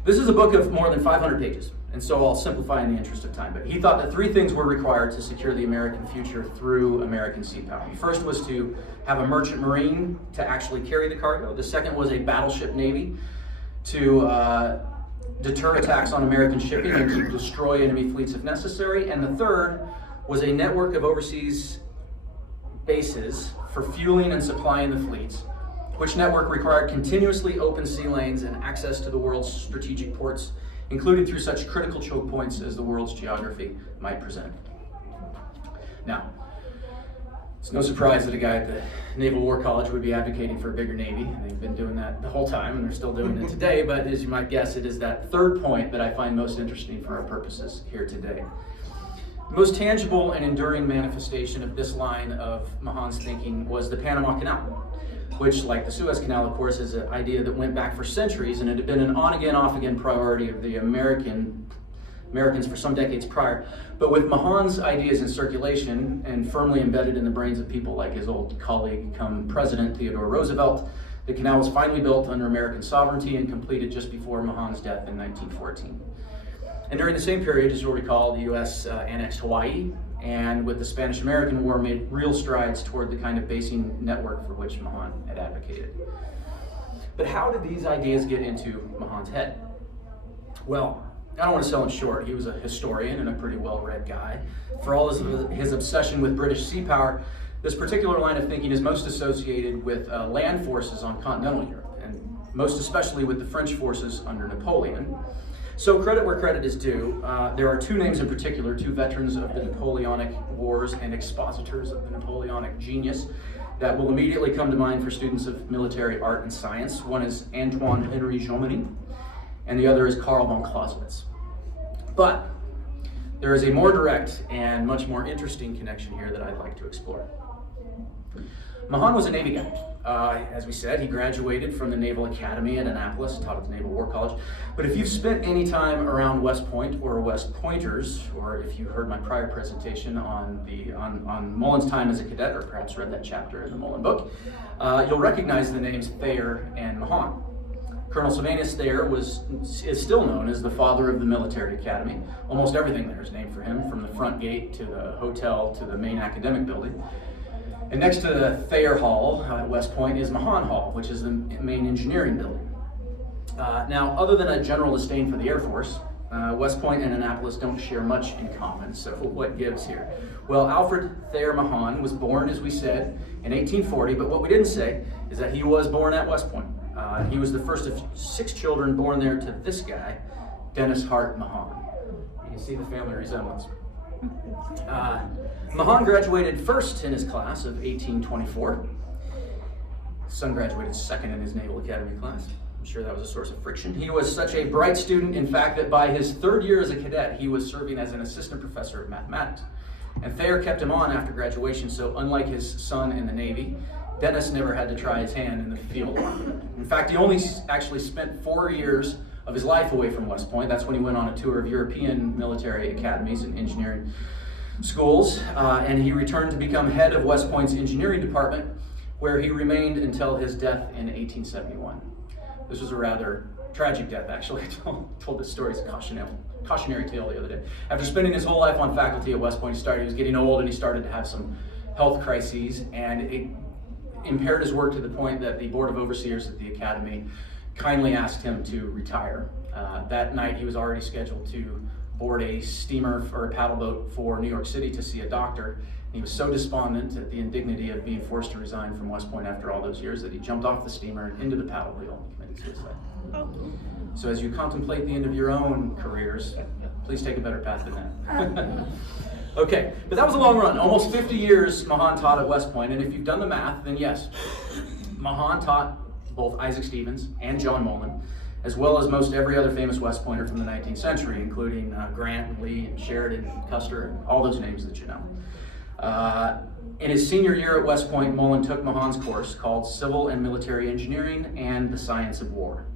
this is a book of more than 500 pages, and so I'll simplify in the interest of time. But he thought that three things were required to secure the American future through American sea power. The first was to have a merchant marine to actually carry the cargo. The second was a battleship navy to deter attacks on American shipping and to destroy enemy fleets if necessary. And the third was a network of overseas bases for fueling and supplying the fleets, which network required continuously open sea lanes and access to the world's strategic ports, including through such critical choke points as the world's geography might present. Now, it's no surprise that a guy at the Naval War College would be advocating for a bigger Navy. They've been doing that the whole time, and they're still doing it today, but as you might guess, it is that third point that I find most interesting for our purposes here today. The most tangible and enduring manifestation of this line of Mullan's thinking was the Panama Canal, which, like the Suez Canal, of course, is an idea that went back for centuries, and it had been an on-again, off-again priority of the Americans for some decades prior. But with Mullan's ideas in circulation and firmly embedded in the brains of people like his old colleague, come President Theodore Roosevelt, the canal was finally built under American sovereignty and completed just before Mullan's death in 1914. And during the same period, as you'll recall, the U.S. annexed Hawaii, and with the Spanish-American War, made real strides toward the kind of basing network for which Mullan had advocated. But how did these ideas get into Mullan's head? Well, I don't want to sell him short. He was a historian and a pretty well-read guy. For all his obsession with British sea power, this particular line of thinking is most associated with land forces on continental Europe, and most especially with the French forces under Napoleon. So credit where credit is due. There are two names in particular, two veterans of the Napoleonic Wars and expositors of the Napoleonic genius, that will immediately come to mind for students of military art and science. One is Antoine Henry Jomini, and the other is Karl von Clausewitz. But there is a more direct and much more interesting connection here that I'd like to explore. Mullan was a Navy guy. As we said, he graduated from the Naval Academy at Annapolis, taught at the Naval War College. But if you've spent any time around West Point or West Pointers, or if you heard my prior presentation on Mullan's time as a cadet, or perhaps read that chapter in the Mullan book, you'll recognize the names Thayer and Mullan. Colonel Sylvanus Thayer is still known as the father of the military academy. Almost everything there is named for him, from the front gate to the hotel to the main academic building. And next to the Thayer Hall at West Point is Mullan Hall, which is the main engineering building. Now, other than a general disdain for the Air Force, West Point and Annapolis don't share much in common, so what gives here? Well, Alfred Thayer Mullan was born, as we said, in 1840, but what we didn't say is that he was born at West Point. He was the first of 6 children born there to this guy, Dennis Hart Mullan. You can see the family resemblance. Mullan graduated first in his class of 1824. His son graduated second in his Naval Academy class. I'm sure that was a source of friction. He was such a bright student, in fact, that by his 3rd year as a cadet, he was serving as an assistant professor of mathematics. And Thayer kept him on after graduation, so unlike his son in the Navy, Dennis never had to try his hand in the field. In fact, he only actually spent 4 years of his life away from West Point. That's when he went on a tour of European military academies and engineering schools, and he returned to become head of West Point's engineering department, where he remained until his death in 1871. This was a rather tragic death, actually. I told this story as a cautionary tale the other day. After spending his whole life on faculty at West Point, he was getting old and he started to have some health crises, and it impaired his work to the point that the Board of Overseers at the Academy kindly asked him to retire. That night he was already scheduled to board a steamer or a paddle boat for New York City to see a doctor. And he was so despondent at the indignity of being forced to resign from West Point after all those years that he jumped off the steamer and into the paddle wheel and committed suicide. So as you contemplate the end of your own careers, please take a better path than that. Okay, but that was a long run. Almost 50 years Mullan taught at West Point, and if you've done the math, then yes, Mullan taught both Isaac Stevens and John Mullan, as well as most every other famous West Pointer from the 19th century, including Grant and Lee and Sheridan, Custer, and all those names that you know. In his senior year at West Point, Mullan took Mullan's course called Civil and Military Engineering and the Science of War.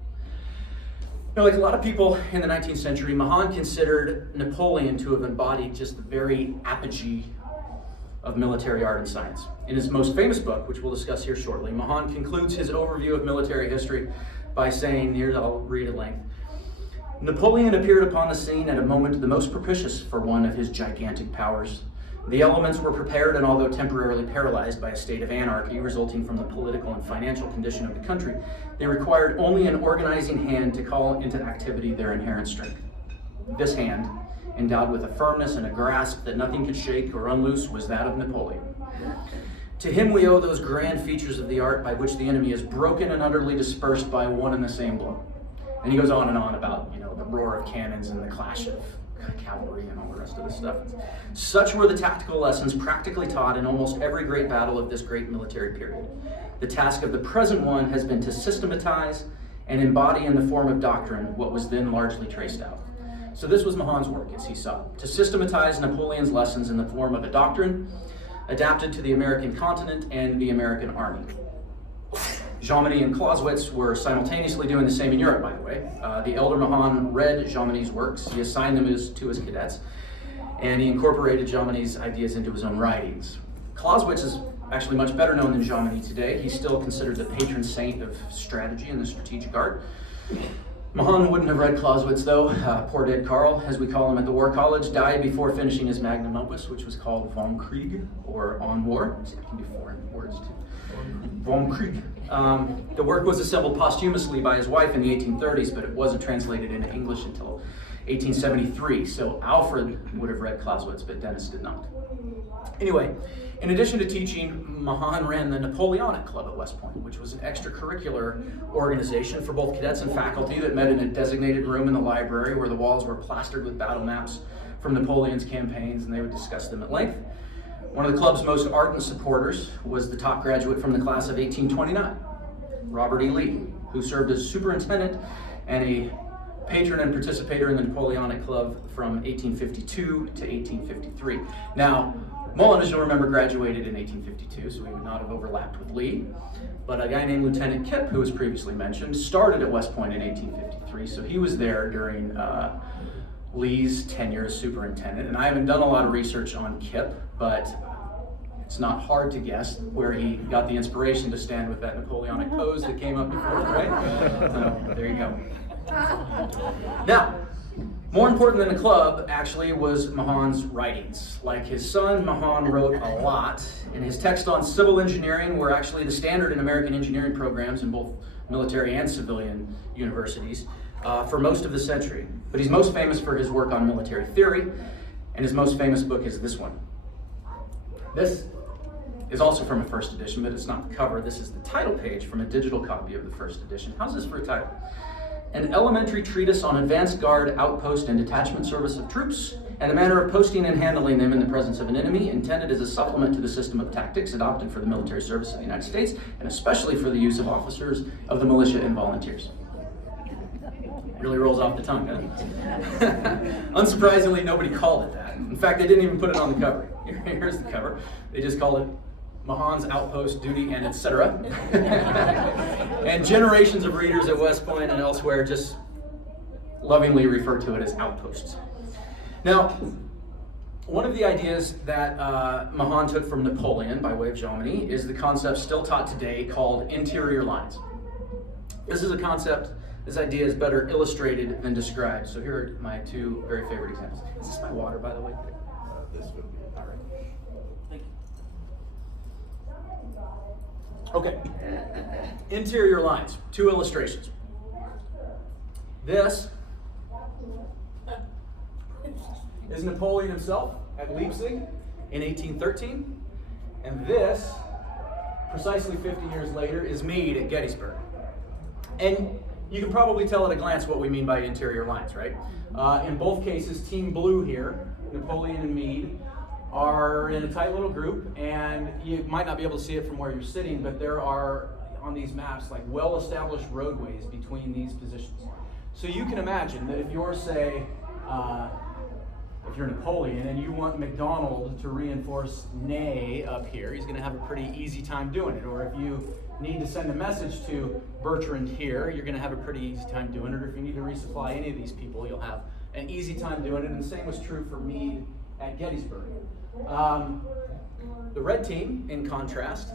You know, like a lot of people in the 19th century, Mullan considered Napoleon to have embodied just the very apogee of military art and science. In his most famous book, which we'll discuss here shortly, Mullan concludes his overview of military history by saying, here I'll read at length, Napoleon appeared upon the scene at a moment the most propitious for one of his gigantic powers. The elements were prepared, and although temporarily paralyzed by a state of anarchy resulting from the political and financial condition of the country, they required only an organizing hand to call into activity their inherent strength. This hand, endowed with a firmness and a grasp that nothing could shake or unloose, was that of Napoleon. To him we owe those grand features of the art by which the enemy is broken and utterly dispersed by one and the same blow. And he goes on and on about, you know, the roar of cannons and the clash of cavalry and all the rest of this stuff. Such were the tactical lessons practically taught in almost every great battle of this great military period. The task of the present one has been to systematize and embody in the form of doctrine what was then largely traced out. So this was Mullan's work, as he saw, to systematize Napoleon's lessons in the form of a doctrine adapted to the American continent and the American army. Jomini and Clausewitz were simultaneously doing the same in Europe, by the way. The elder Mullan read Jomini's works, he assigned them to his cadets, and he incorporated Jomini's ideas into his own writings. Clausewitz is actually much better known than Jomini today. He's still considered the patron saint of strategy and the strategic art. Mullan wouldn't have read Clausewitz, though. Poor dead Karl, as we call him at the War College, died before finishing his magnum opus, which was called Vom Krieg, or On War. It can be foreign words, too. Vom Krieg. The work was assembled posthumously by his wife in the 1830s, but it wasn't translated into English until 1873. So Alfred would have read Clausewitz, but Dennis did not. Anyway, in addition to teaching, Mullan ran the Napoleonic Club at West Point, which was an extracurricular organization for both cadets and faculty that met in a designated room in the library where the walls were plastered with battle maps from Napoleon's campaigns, and they would discuss them at length. One of the club's most ardent supporters was the top graduate from the class of 1829, Robert E. Lee, who served as superintendent and a patron and participator in the Napoleonic Club from 1852 to 1853. Now, Mullan, as you'll remember, graduated in 1852, so he would not have overlapped with Lee. But a guy named Lieutenant Kipp, who was previously mentioned, started at West Point in 1853, so he was there during Lee's tenure as superintendent. And I haven't done a lot of research on Kipp, but it's not hard to guess where he got the inspiration to stand with that Napoleonic pose that came up before, right? So there you go. Now, more important than the club, actually, was Mullan's writings. Like his son, Mullan wrote a lot, and his texts on civil engineering were actually the standard in American engineering programs in both military and civilian universities for most of the century. But he's most famous for his work on military theory, and his most famous book is this one. This is also from a first edition, but it's not the cover. This is the title page from a digital copy of the first edition. How's this for a title? An elementary treatise on advanced guard, outpost, and detachment service of troops, and the manner of posting and handling them in the presence of an enemy, intended as a supplement to the system of tactics adopted for the military service of the United States, and especially for the use of officers of the militia and volunteers. Really rolls off the tongue, doesn't it? Unsurprisingly, nobody called it that. In fact, they didn't even put it on the cover. Here's the cover. They just called it Mullan's Outpost, Duty, and etc. And generations of readers at West Point and elsewhere just lovingly refer to it as outposts. Now, one of the ideas that Mullan took from Napoleon by way of Jomini is the concept still taught today called interior lines. This is a concept, this idea is better illustrated than described. So here are my two very favorite examples. Is this my water, by the way? This would be all right. Thank you. Okay. Interior lines, two illustrations. This is Napoleon himself at Leipzig in 1813. And this, precisely 50 years later, is Meade at Gettysburg. And you can probably tell at a glance what we mean by interior lines, right? In both cases, Team Blue here, Napoleon and Meade, are in a tight little group, and you might not be able to see it from where you're sitting, but there are, on these maps, like well-established roadways between these positions. So you can imagine that if you're, say, if you're Napoleon and you want McDonald to reinforce Ney up here, he's going to have a pretty easy time doing it. Or if you need to send a message to Bertrand here, you're going to have a pretty easy time doing it. Or if you need to resupply any of these people, you'll have an easy time doing it. And the same was true for Meade at Gettysburg. The red team, in contrast,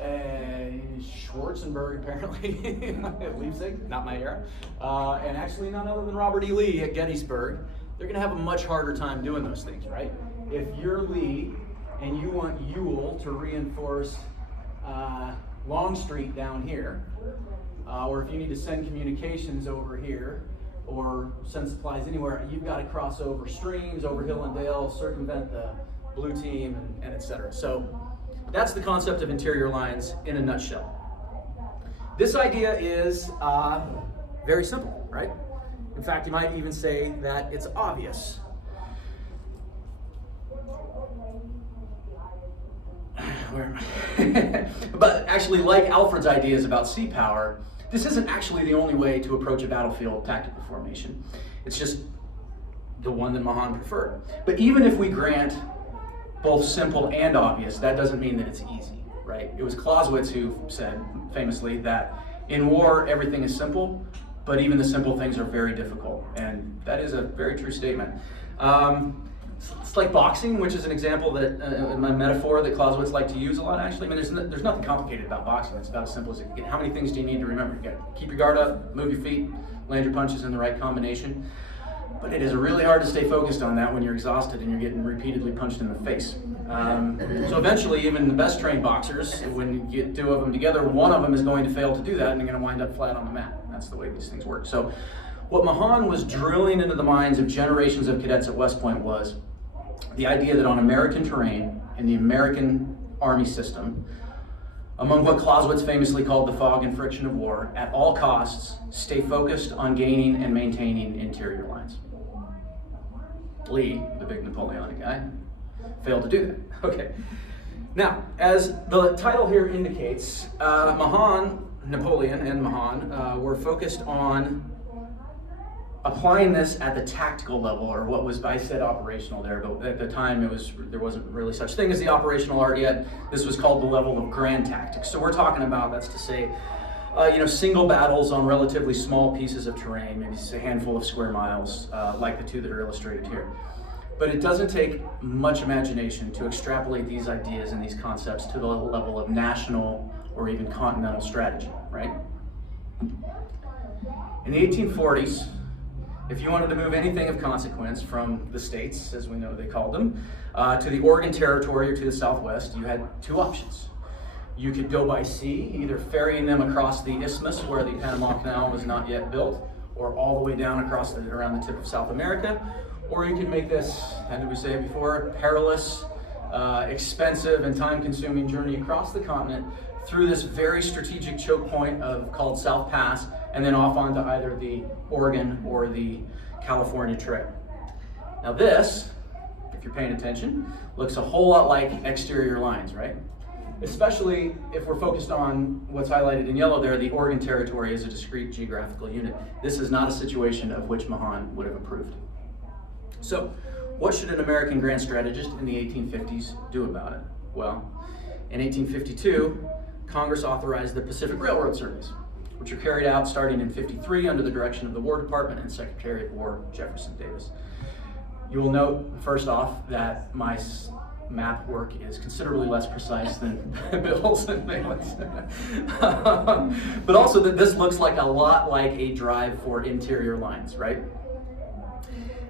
Schwarzenberg apparently at Leipzig, not my era, and actually none other than Robert E. Lee at Gettysburg, they're going to have a much harder time doing those things, right? If you're Lee and you want Ewell to reinforce Longstreet down here, or if you need to send communications over here, or send supplies anywhere, you've got to cross over streams, over hill and dale, circumvent the blue team, and et cetera. So that's the concept of interior lines in a nutshell. This idea is very simple, right? In fact, you might even say that it's obvious. But actually, like Alfred's ideas about sea power, this isn't actually the only way to approach a battlefield tactical formation. It's just the one that Mullan preferred. But even if we grant both simple and obvious, that doesn't mean that it's easy, right? It was Clausewitz who said, famously, that in war, everything is simple, but even the simple things are very difficult. And that is a very true statement. It's like boxing, which is an example that, a metaphor that Clausewitz liked to use a lot, actually. I mean, there's nothing complicated about boxing. It's about as simple as it can get. How many things do you need to remember? You gotta keep your guard up, move your feet, land your punches in the right combination. But it is really hard to stay focused on that when you're exhausted and you're getting repeatedly punched in the face. So eventually, even the best trained boxers, when you get two of them together, one of them is going to fail to do that and they're going to wind up flat on the mat. That's the way these things work. So what Mullan was drilling into the minds of generations of cadets at West Point was the idea that on American terrain, in the American Army system, among what Clausewitz famously called the fog and friction of war, at all costs, stay focused on gaining and maintaining interior lines. Lee, the big Napoleonic guy, failed to do that. Okay. Now, as the title here indicates, Napoleon and Mullan were focused on applying this at the tactical level, or what was, I said operational there, but at the time there wasn't really such thing as the operational art yet. This was called the level of grand tactics. So we're talking about, that's to say, single battles on relatively small pieces of terrain, maybe a handful of square miles, like the two that are illustrated here. But it doesn't take much imagination to extrapolate these ideas and these concepts to the level of national or even continental strategy, right? In the 1840s, if you wanted to move anything of consequence from the states, as we know they called them, to the Oregon Territory or to the Southwest, you had two options. You could go by sea, either ferrying them across the isthmus where the Panama Canal was not yet built, or all the way down across around the tip of South America, or you could make this, how did we say it before, perilous, expensive, and time-consuming journey across the continent through this very strategic choke point called South Pass, and then off onto either the Oregon or the California Trail. Now this, if you're paying attention, looks a whole lot like exterior lines, right? Especially if we're focused on what's highlighted in yellow there, the Oregon Territory is a discrete geographical unit. This is not a situation of which Mullan would have approved. So, what should an American grand strategist in the 1850s do about it? Well, in 1852, Congress authorized the Pacific Railroad surveys, which are carried out starting in 53 under the direction of the War Department and Secretary of War Jefferson Davis. You will note, first off, that my map work is considerably less precise than Bill's and Malin's. But also that this looks like a lot like a drive for interior lines, right?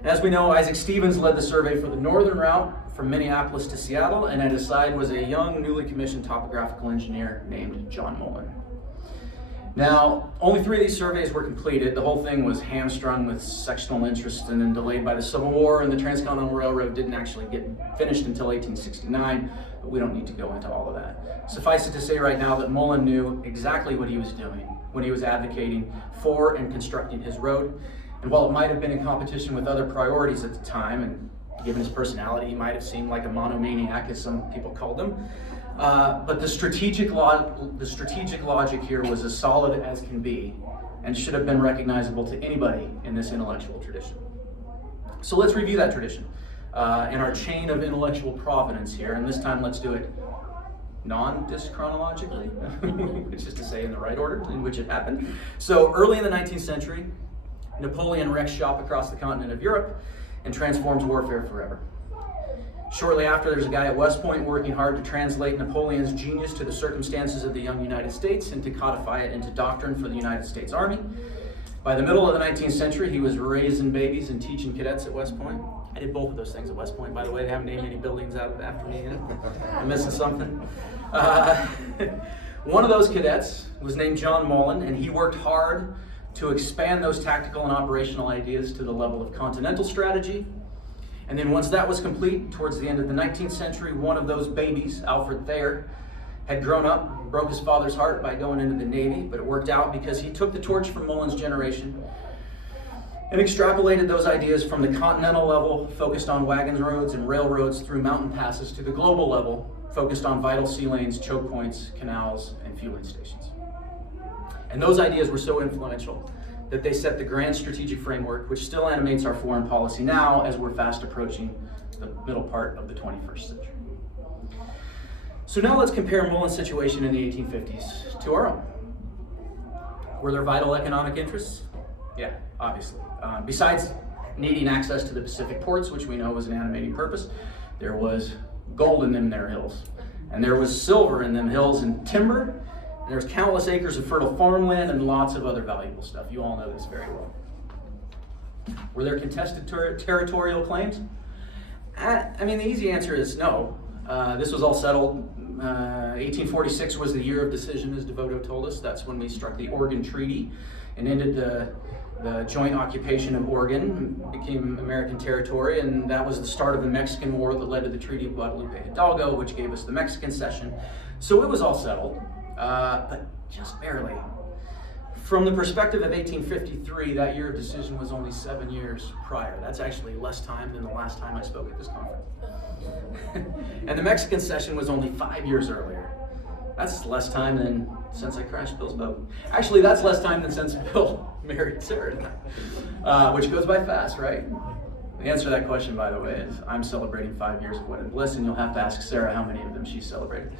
As we know, Isaac Stevens led the survey for the northern route from Minneapolis to Seattle, and at his side was a young, newly commissioned topographical engineer named John Mullan. Now, only 3 of these surveys were completed. The whole thing was hamstrung with sectional interest and then delayed by the Civil War, and the Transcontinental Railroad didn't actually get finished until 1869, but we don't need to go into all of that. Suffice it to say right now that Mullan knew exactly what he was doing when he was advocating for and constructing his road. And while it might have been in competition with other priorities at the time, and given his personality, he might have seemed like a monomaniac, as some people called him, but the strategic logic here was as solid as can be and should have been recognizable to anybody in this intellectual tradition. So let's review that tradition and our chain of intellectual provenance here, and this time let's do it non-dischronologically, which is to say in the right order in which it happened. So early in the 19th century, Napoleon wrecks shop across the continent of Europe and transforms warfare forever. Shortly after, there's a guy at West Point working hard to translate Napoleon's genius to the circumstances of the young United States and to codify it into doctrine for the United States Army. By the middle of the 19th century, he was raising babies and teaching cadets at West Point. I did both of those things at West Point, by the way. They haven't named any buildings out after me yet. I'm missing something. One of those cadets was named John Mullan, and he worked hard to expand those tactical and operational ideas to the level of continental strategy. And then once that was complete, towards the end of the 19th century, one of those babies, Alfred Thayer, had grown up, broke his father's heart by going into the Navy, but it worked out because he took the torch from Mullan's generation and extrapolated those ideas from the continental level, focused on wagon roads and railroads through mountain passes, to the global level, focused on vital sea lanes, choke points, canals, and fueling stations. And those ideas were so influential that they set the grand strategic framework, which still animates our foreign policy now as we're fast approaching the middle part of the 21st century. So now let's compare Mullan's situation in the 1850s to our own. Were there vital economic interests? Yeah, obviously. Besides needing access to the Pacific ports, which we know was an animating purpose, there was gold in them there hills. And there was silver in them hills and timber. And there's countless acres of fertile farmland and lots of other valuable stuff. You all know this very well. Were there contested territorial claims? I mean, the easy answer is no. This was all settled. 1846 was the year of decision, as Devoto told us. That's when we struck the Oregon Treaty and ended the joint occupation of Oregon, became American territory, and that was the start of the Mexican War that led to the Treaty of Guadalupe Hidalgo, which gave us the Mexican cession. So it was all settled. But just barely. From the perspective of 1853, that year of decision was only 7 years prior. That's actually less time than the last time I spoke at this conference. And the Mexican cession was only 5 years earlier. That's less time than since I crashed Bill's boat. Actually, that's less time than since Bill married Sarah and I, which goes by fast, right? The answer to that question, by the way, is I'm celebrating 5 years of wedded bliss, and you'll have to ask Sarah how many of them she's celebrated.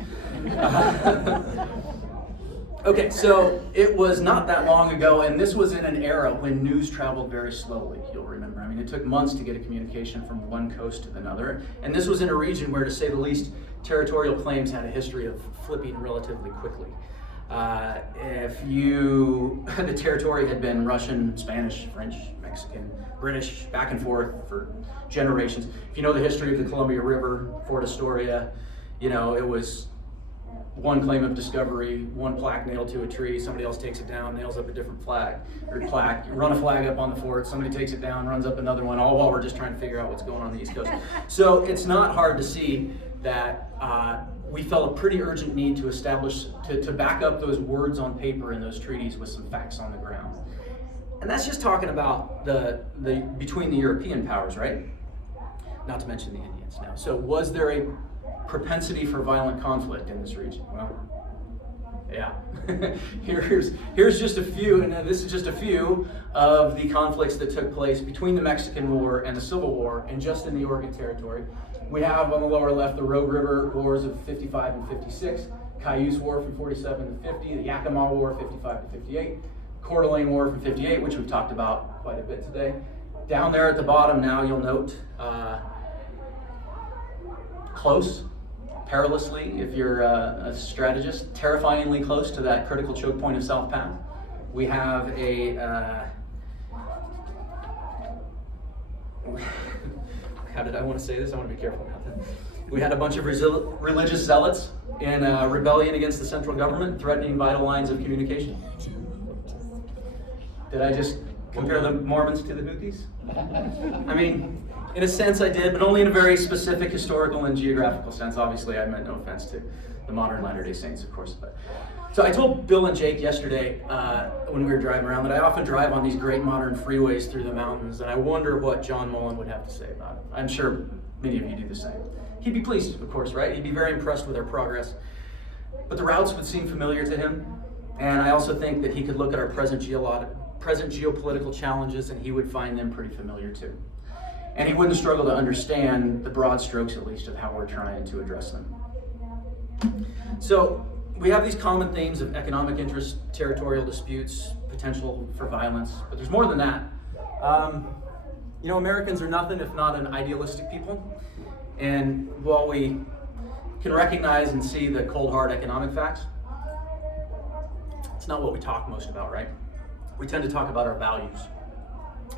Okay, so it was not that long ago, and this was in an era when news traveled very slowly, you'll remember. I mean, it took months to get a communication from one coast to another, and this was in a region where, to say the least, territorial claims had a history of flipping relatively quickly. The territory had been Russian, Spanish, French, Mexican, British, back and forth for generations. If you know the history of the Columbia River, Fort Astoria, you know, it was one claim of discovery, one plaque nailed to a tree, somebody else takes it down, nails up a different flag, or plaque, you run a flag up on the fort, somebody takes it down, runs up another one, all while we're just trying to figure out what's going on the East Coast. So it's not hard to see that we felt a pretty urgent need to establish, to back up those words on paper in those treaties with some facts on the ground. And that's just talking about the between the European powers, right? Not to mention the Indians now. So was there a propensity for violent conflict in this region? Well, yeah. Here's just a few, and this is just a few of the conflicts that took place between the Mexican War and the Civil War, and just in the Oregon Territory. We have on the lower left the Rogue River Wars of 55 and 56, Cayuse War from 47 to 50, the Yakima War 55 to 58, Coeur d'Alene War from 58, which we've talked about quite a bit today. Down there at the bottom now, you'll note close, perilously, if you're a strategist, terrifyingly close to that critical choke point of South Path. We have how did I want to say this? I want to be careful about that. We had a bunch of religious zealots in rebellion against the central government, threatening vital lines of communication. Did I just compare the Mormons to the Houthis? I mean, in a sense I did, but only in a very specific historical and geographical sense. Obviously, I meant no offense to the modern Latter-day Saints, of course. So I told Bill and Jake yesterday when we were driving around that I often drive on these great modern freeways through the mountains, and I wonder what John Mullan would have to say about it. I'm sure many of you do the same. He'd be pleased, of course, right? He'd be very impressed with our progress. But the routes would seem familiar to him, and I also think that he could look at our present geopolitical challenges and he would find them pretty familiar too. And he wouldn't struggle to understand the broad strokes, at least, of how we're trying to address them. So we have these common themes of economic interest, territorial disputes, potential for violence, but there's more than that. Americans are nothing if not an idealistic people. And while we can recognize and see the cold, hard economic facts, it's not what we talk most about, right? We tend to talk about our values.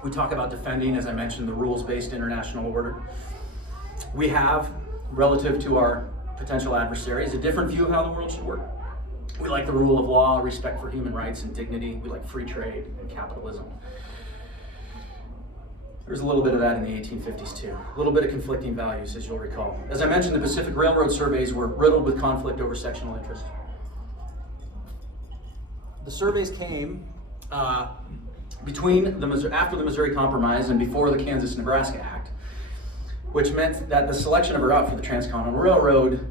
We talk about defending, as I mentioned, the rules-based international order. We have, relative to our potential adversaries, a different view of how the world should work. We like the rule of law, respect for human rights and dignity. We like free trade and capitalism. There's a little bit of that in the 1850s too. A little bit of conflicting values, as you'll recall. As I mentioned, the Pacific Railroad surveys were riddled with conflict over sectional interest. The surveys came after the Missouri Compromise and before the Kansas-Nebraska Act, which meant that the selection of a route for the Transcontinental Railroad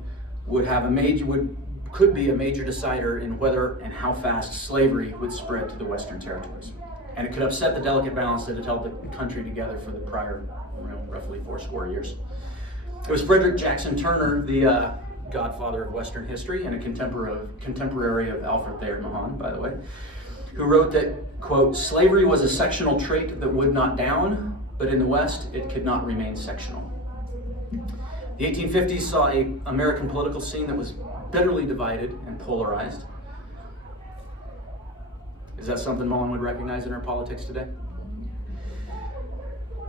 could be a major decider in whether and how fast slavery would spread to the Western territories. And it could upset the delicate balance that had held the country together for the prior, roughly 80 years. It was Frederick Jackson Turner, the godfather of Western history and a contemporary of Alfred Thayer Mahan, by the way, who wrote that, quote, "Slavery was a sectional trait that would not down, but in the West, it could not remain sectional." The 1850s saw an American political scene that was bitterly divided and polarized. Is that something Mullan would recognize in our politics today?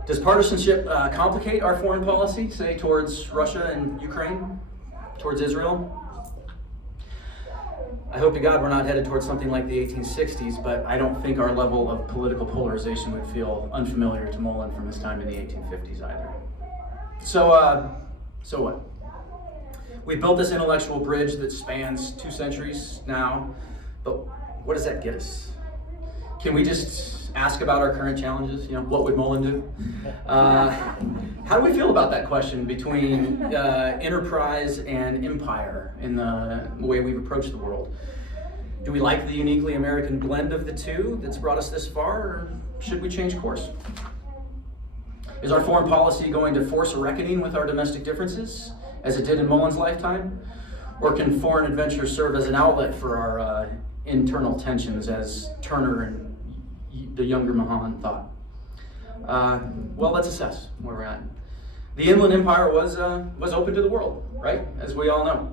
Does partisanship complicate our foreign policy, say towards Russia and Ukraine, towards Israel? I hope to God we're not headed towards something like the 1860s, but I don't think our level of political polarization would feel unfamiliar to Mullan from his time in the 1850s either. So what? We've built this intellectual bridge that spans 2 centuries now, but what does that get us? Can we just ask about our current challenges? What would Mullan do? How do we feel about that question between enterprise and empire in the way we've approached the world? Do we like the uniquely American blend of the two that's brought us this far, or should we change course? Is our foreign policy going to force a reckoning with our domestic differences, as it did in Mullan's lifetime? Or can foreign adventure serve as an outlet for our internal tensions, as Turner and the younger Mahan thought? Well, let's assess where we're at. The Inland Empire was open to the world, right? As we all know.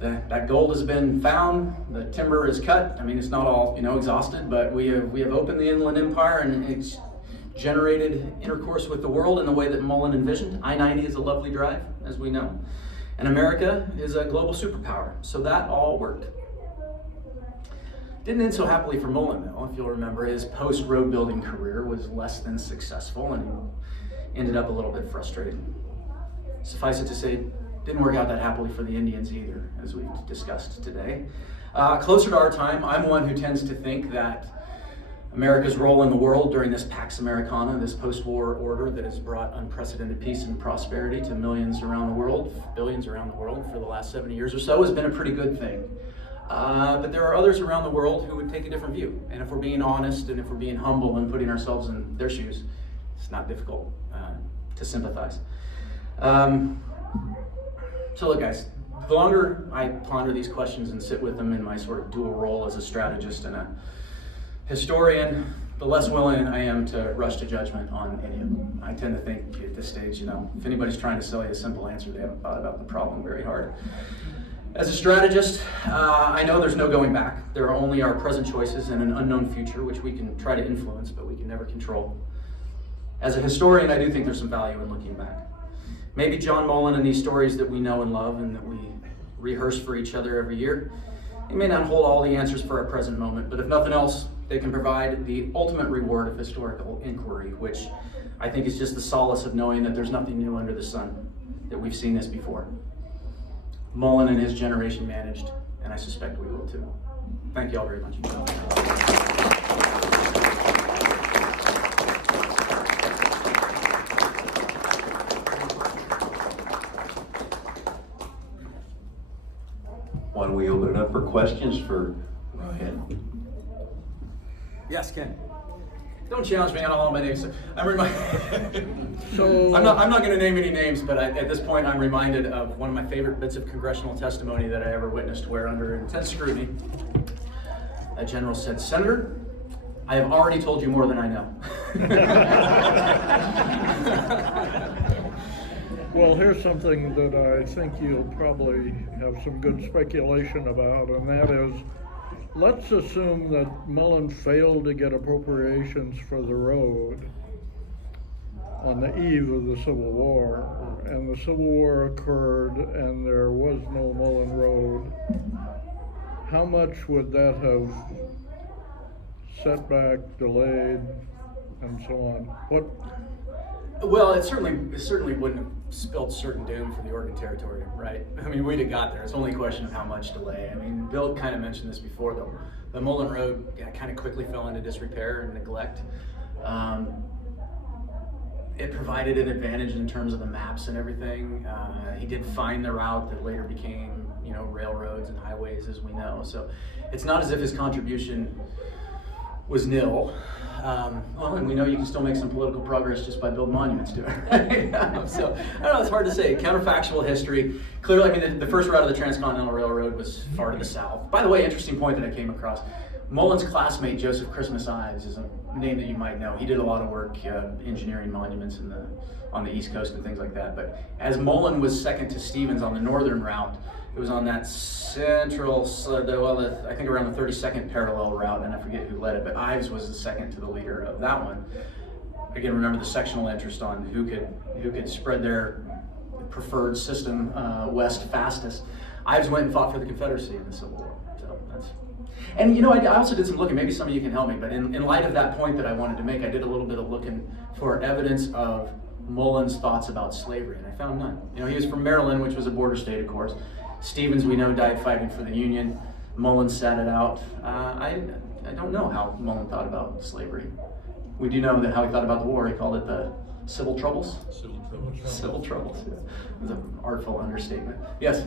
That gold has been found, the timber is cut. I mean, it's not all exhausted, but we have opened the Inland Empire, and it's generated intercourse with the world in the way that Mullan envisioned. I-90 is a lovely drive, as we know. And America is a global superpower, so that all worked. Didn't end so happily for Mullan, though. If you'll remember, his post-road building career was less than successful, and he ended up a little bit frustrated. Suffice it to say, didn't work out that happily for the Indians either, as we've discussed today. Closer to our time, I'm one who tends to think that America's role in the world during this Pax Americana, this post-war order that has brought unprecedented peace and prosperity to millions around the world, billions around the world for the last 70 years or so, has been a pretty good thing. But there are others around the world who would take a different view. And if we're being honest and if we're being humble and putting ourselves in their shoes, it's not difficult to sympathize. So look, guys, the longer I ponder these questions and sit with them in my sort of dual role as a strategist and a historian, the less willing I am to rush to judgment on any of them. I tend to think at this stage, if anybody's trying to sell you a simple answer, they haven't thought about the problem very hard. As a strategist, I know there's no going back. There are only our present choices and an unknown future, which we can try to influence, but we can never control. As a historian, I do think there's some value in looking back. Maybe John Mullan and these stories that we know and love and that we rehearse for each other every year, they may not hold all the answers for our present moment, but if nothing else, They can provide the ultimate reward of historical inquiry, which I think is just the solace of knowing that there's nothing new under the sun, that we've seen this before. Mullan and his generation managed, and I suspect we will too. Thank you all very much. Why don't we open it up for questions for Ryan? Yes, Ken. Don't challenge me on all my names. I'm So I'm not going to name any names, but at this point I'm reminded of one of my favorite bits of congressional testimony that I ever witnessed, where under intense scrutiny, a general said, "Senator, I have already told you more than I know." Well, here's something that I think you'll probably have some good speculation about, and that is, let's assume that Mullan failed to get appropriations for the road on the eve of the Civil War, and the Civil War occurred and there was no Mullan Road. How much would that have set back, delayed, and so on? What? Well, it certainly wouldn't have spelled certain doom for the Oregon Territory, right? I mean, we'd have got there. It's only a question of how much delay. I mean, Bill kind of mentioned this before, though. The Mullan Road kind of quickly fell into disrepair and neglect. It provided an advantage in terms of the maps and everything. He did find the route that later became, railroads and highways, as we know. So it's not as if his contribution was nil. Well, and we know you can still make some political progress just by building monuments to it. Right? So I don't know, it's hard to say. Counterfactual history. Clearly, I mean, the first route of the Transcontinental Railroad was far to the south. By the way, interesting point that I came across. Mullan's classmate, Joseph Christmas Ives, is a name that you might know. He did a lot of work engineering monuments on the East Coast and things like that. But as Mullan was second to Stevens on the northern route, it was on that central, I think around the 32nd parallel route, and I forget who led it, but Ives was the second to the leader of that one. Again, remember the sectional interest on who could spread their preferred system west fastest. Ives went and fought for the Confederacy in the Civil War. So that's. And I also did some looking, maybe some of you can help me, but in light of that point that I wanted to make, I did a little bit of looking for evidence of Mullan's thoughts about slavery, and I found none. He was from Maryland, which was a border state, of course. Stevens, we know, died fighting for the Union. Mullan sat it out. I don't know how Mullan thought about slavery. We do know that how he thought about the war. He called it the Civil Troubles. Civil Troubles. Yeah. It was an artful understatement. Yes?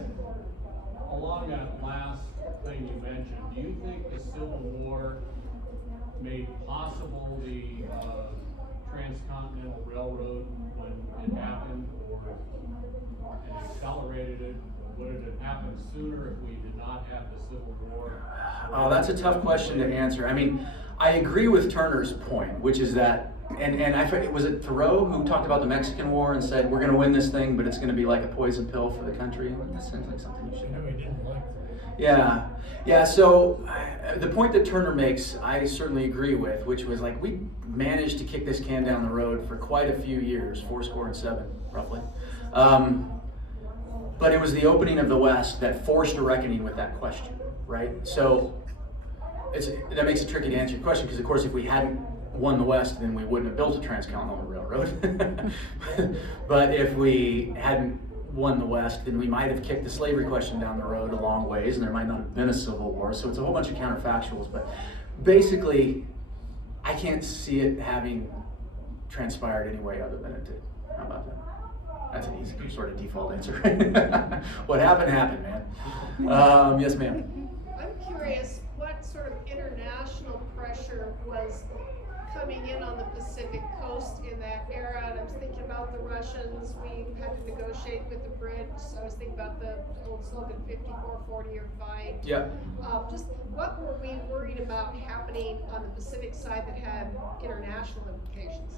Along that last thing you mentioned, do you think the Civil War made possible the Transcontinental Railroad when it happened, or it accelerated it? Would it have happened sooner if we did not have the Civil War? Oh, that's a tough question to answer. I mean, I agree with Turner's point, which is that, and I forget, was it Thoreau who talked about the Mexican War and said, we're going to win this thing, but it's going to be like a poison pill for the country? That sounds like something you should know. Yeah. So the point that Turner makes, I certainly agree with, which was like, we managed to kick this can down the road for quite a few years, 77, roughly. But it was the opening of the West that forced a reckoning with that question, right? So that makes it tricky to answer your question, because of course if we hadn't won the West, then we wouldn't have built a Transcontinental Railroad. But if we hadn't won the West, then we might have kicked the slavery question down the road a long ways, and there might not have been a Civil War. So it's a whole bunch of counterfactuals, but basically I can't see it having transpired any way other than it did. How about that? That's an easy sort of default answer. What happened, man. Yes, ma'am. I'm curious, what sort of international pressure was coming in on the Pacific coast in that era? And I was thinking about the Russians. We had to negotiate with the Brits. I was thinking about the old slogan 54-40 or fight. Yeah. Just what were we worried about happening on the Pacific side that had international implications?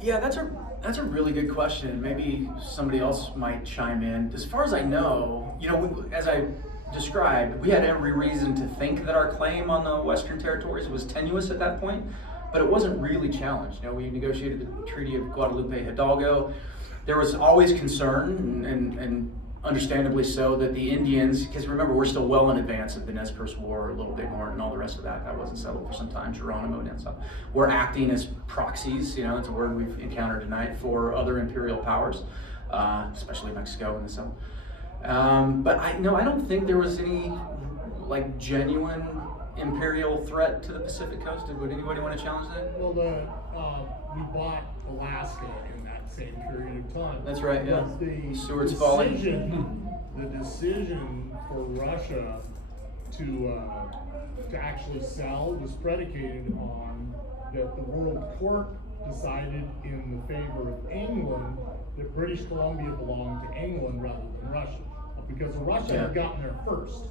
Yeah, that's a really good question. Maybe somebody else might chime in. As far as I know, as I described, we had every reason to think that our claim on the Western Territories was tenuous at that point, but it wasn't really challenged. We negotiated the Treaty of Guadalupe Hidalgo. There was always concern, and understandably so, that the Indians, because remember, we're still well in advance of the Nez Perce War, Little Bighorn, and all the rest of that. That wasn't settled for some time, Geronimo and stuff. We're acting as proxies, you know, it's a word we've encountered tonight, for other imperial powers, especially Mexico and so. But I don't think there was any like genuine imperial threat to the Pacific coast. Would anybody want to challenge that? Well, we bought Alaska in that same period of time. That's right, yeah. But the Seward's falling. the decision for Russia to actually sell was predicated on that the World Court decided in the favor of England that British Columbia belonged to England rather than Russia, because Russia had gotten there first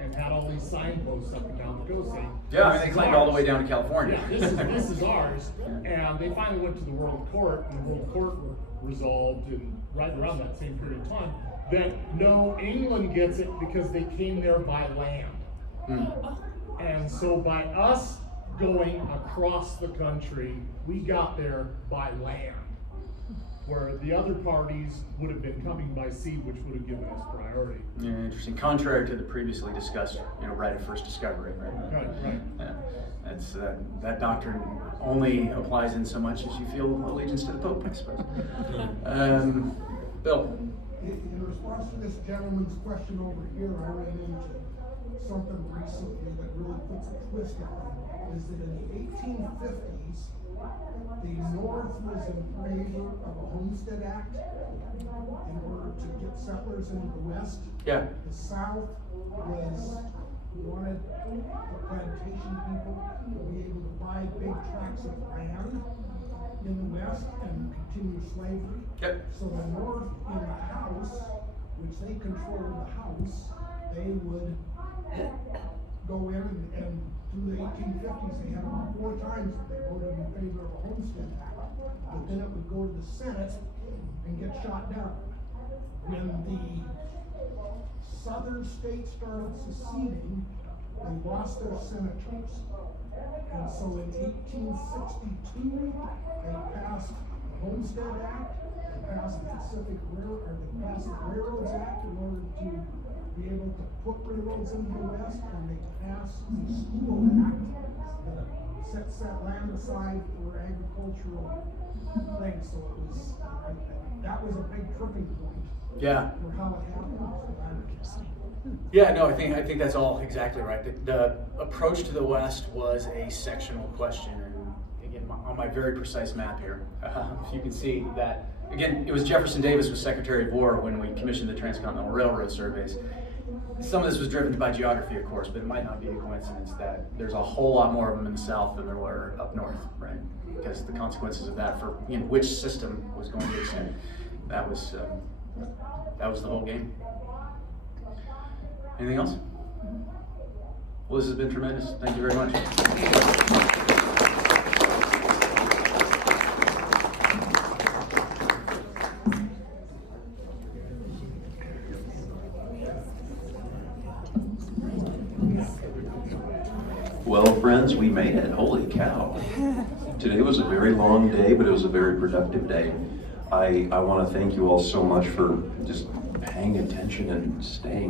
and had all these signposts up and down the coast saying, Yeah, I mean, they "This is claimed all the ours." way down to California. Yeah, this is ours, and they finally went to the World Court, and the World Court resolved, and right around that same period of time, that no, England gets it because they came there by land. And so by us going across the country, we got there by land, where the other parties would have been coming by sea, which would have given us priority. Yeah, interesting. Contrary to the previously discussed, right of first discovery, right? Right. Yeah. That's that doctrine only applies in so much as you feel allegiance to the Pope, I suppose. Bill. In response to this gentleman's question over here, I ran into something recently that really puts a twist on it, is that in the 1850s, the North was in favor of a Homestead Act in order to get settlers into the West. Yeah. The South wanted the plantation people to be able to buy big tracts of land in the West and continue slavery. Yep. So the North in the House, which they controlled the House, they would go in and through the 1850s, they had about 4 times that they voted in favor of a Homestead Act. But then it would go to the Senate and get shot down. When the southern states started seceding, they lost their senators. And so in 1862, they passed the Homestead Act, they passed the Railroads Act in order to be able to put railroads into the West, and they passed the School Act that sets that land aside for agricultural things. So it was, that was a big tripping point. Yeah. For how it happened. Yeah, no, I think that's all exactly right. The approach to the West was a sectional question, and again, on my very precise map here, you can see that, again, it was Jefferson Davis was Secretary of War when we commissioned the Transcontinental Railroad surveys. Some of this was driven by geography, of course, but it might not be a coincidence that there's a whole lot more of them in the South than there were up north, right? Because the consequences of that for which system was going to extend, that was the whole game. Anything else? Well, this has been tremendous. Thank you very much. Well, friends, we made it. Holy cow. Today was a very long day, but it was a very productive day. I want to thank you all so much for just paying attention and staying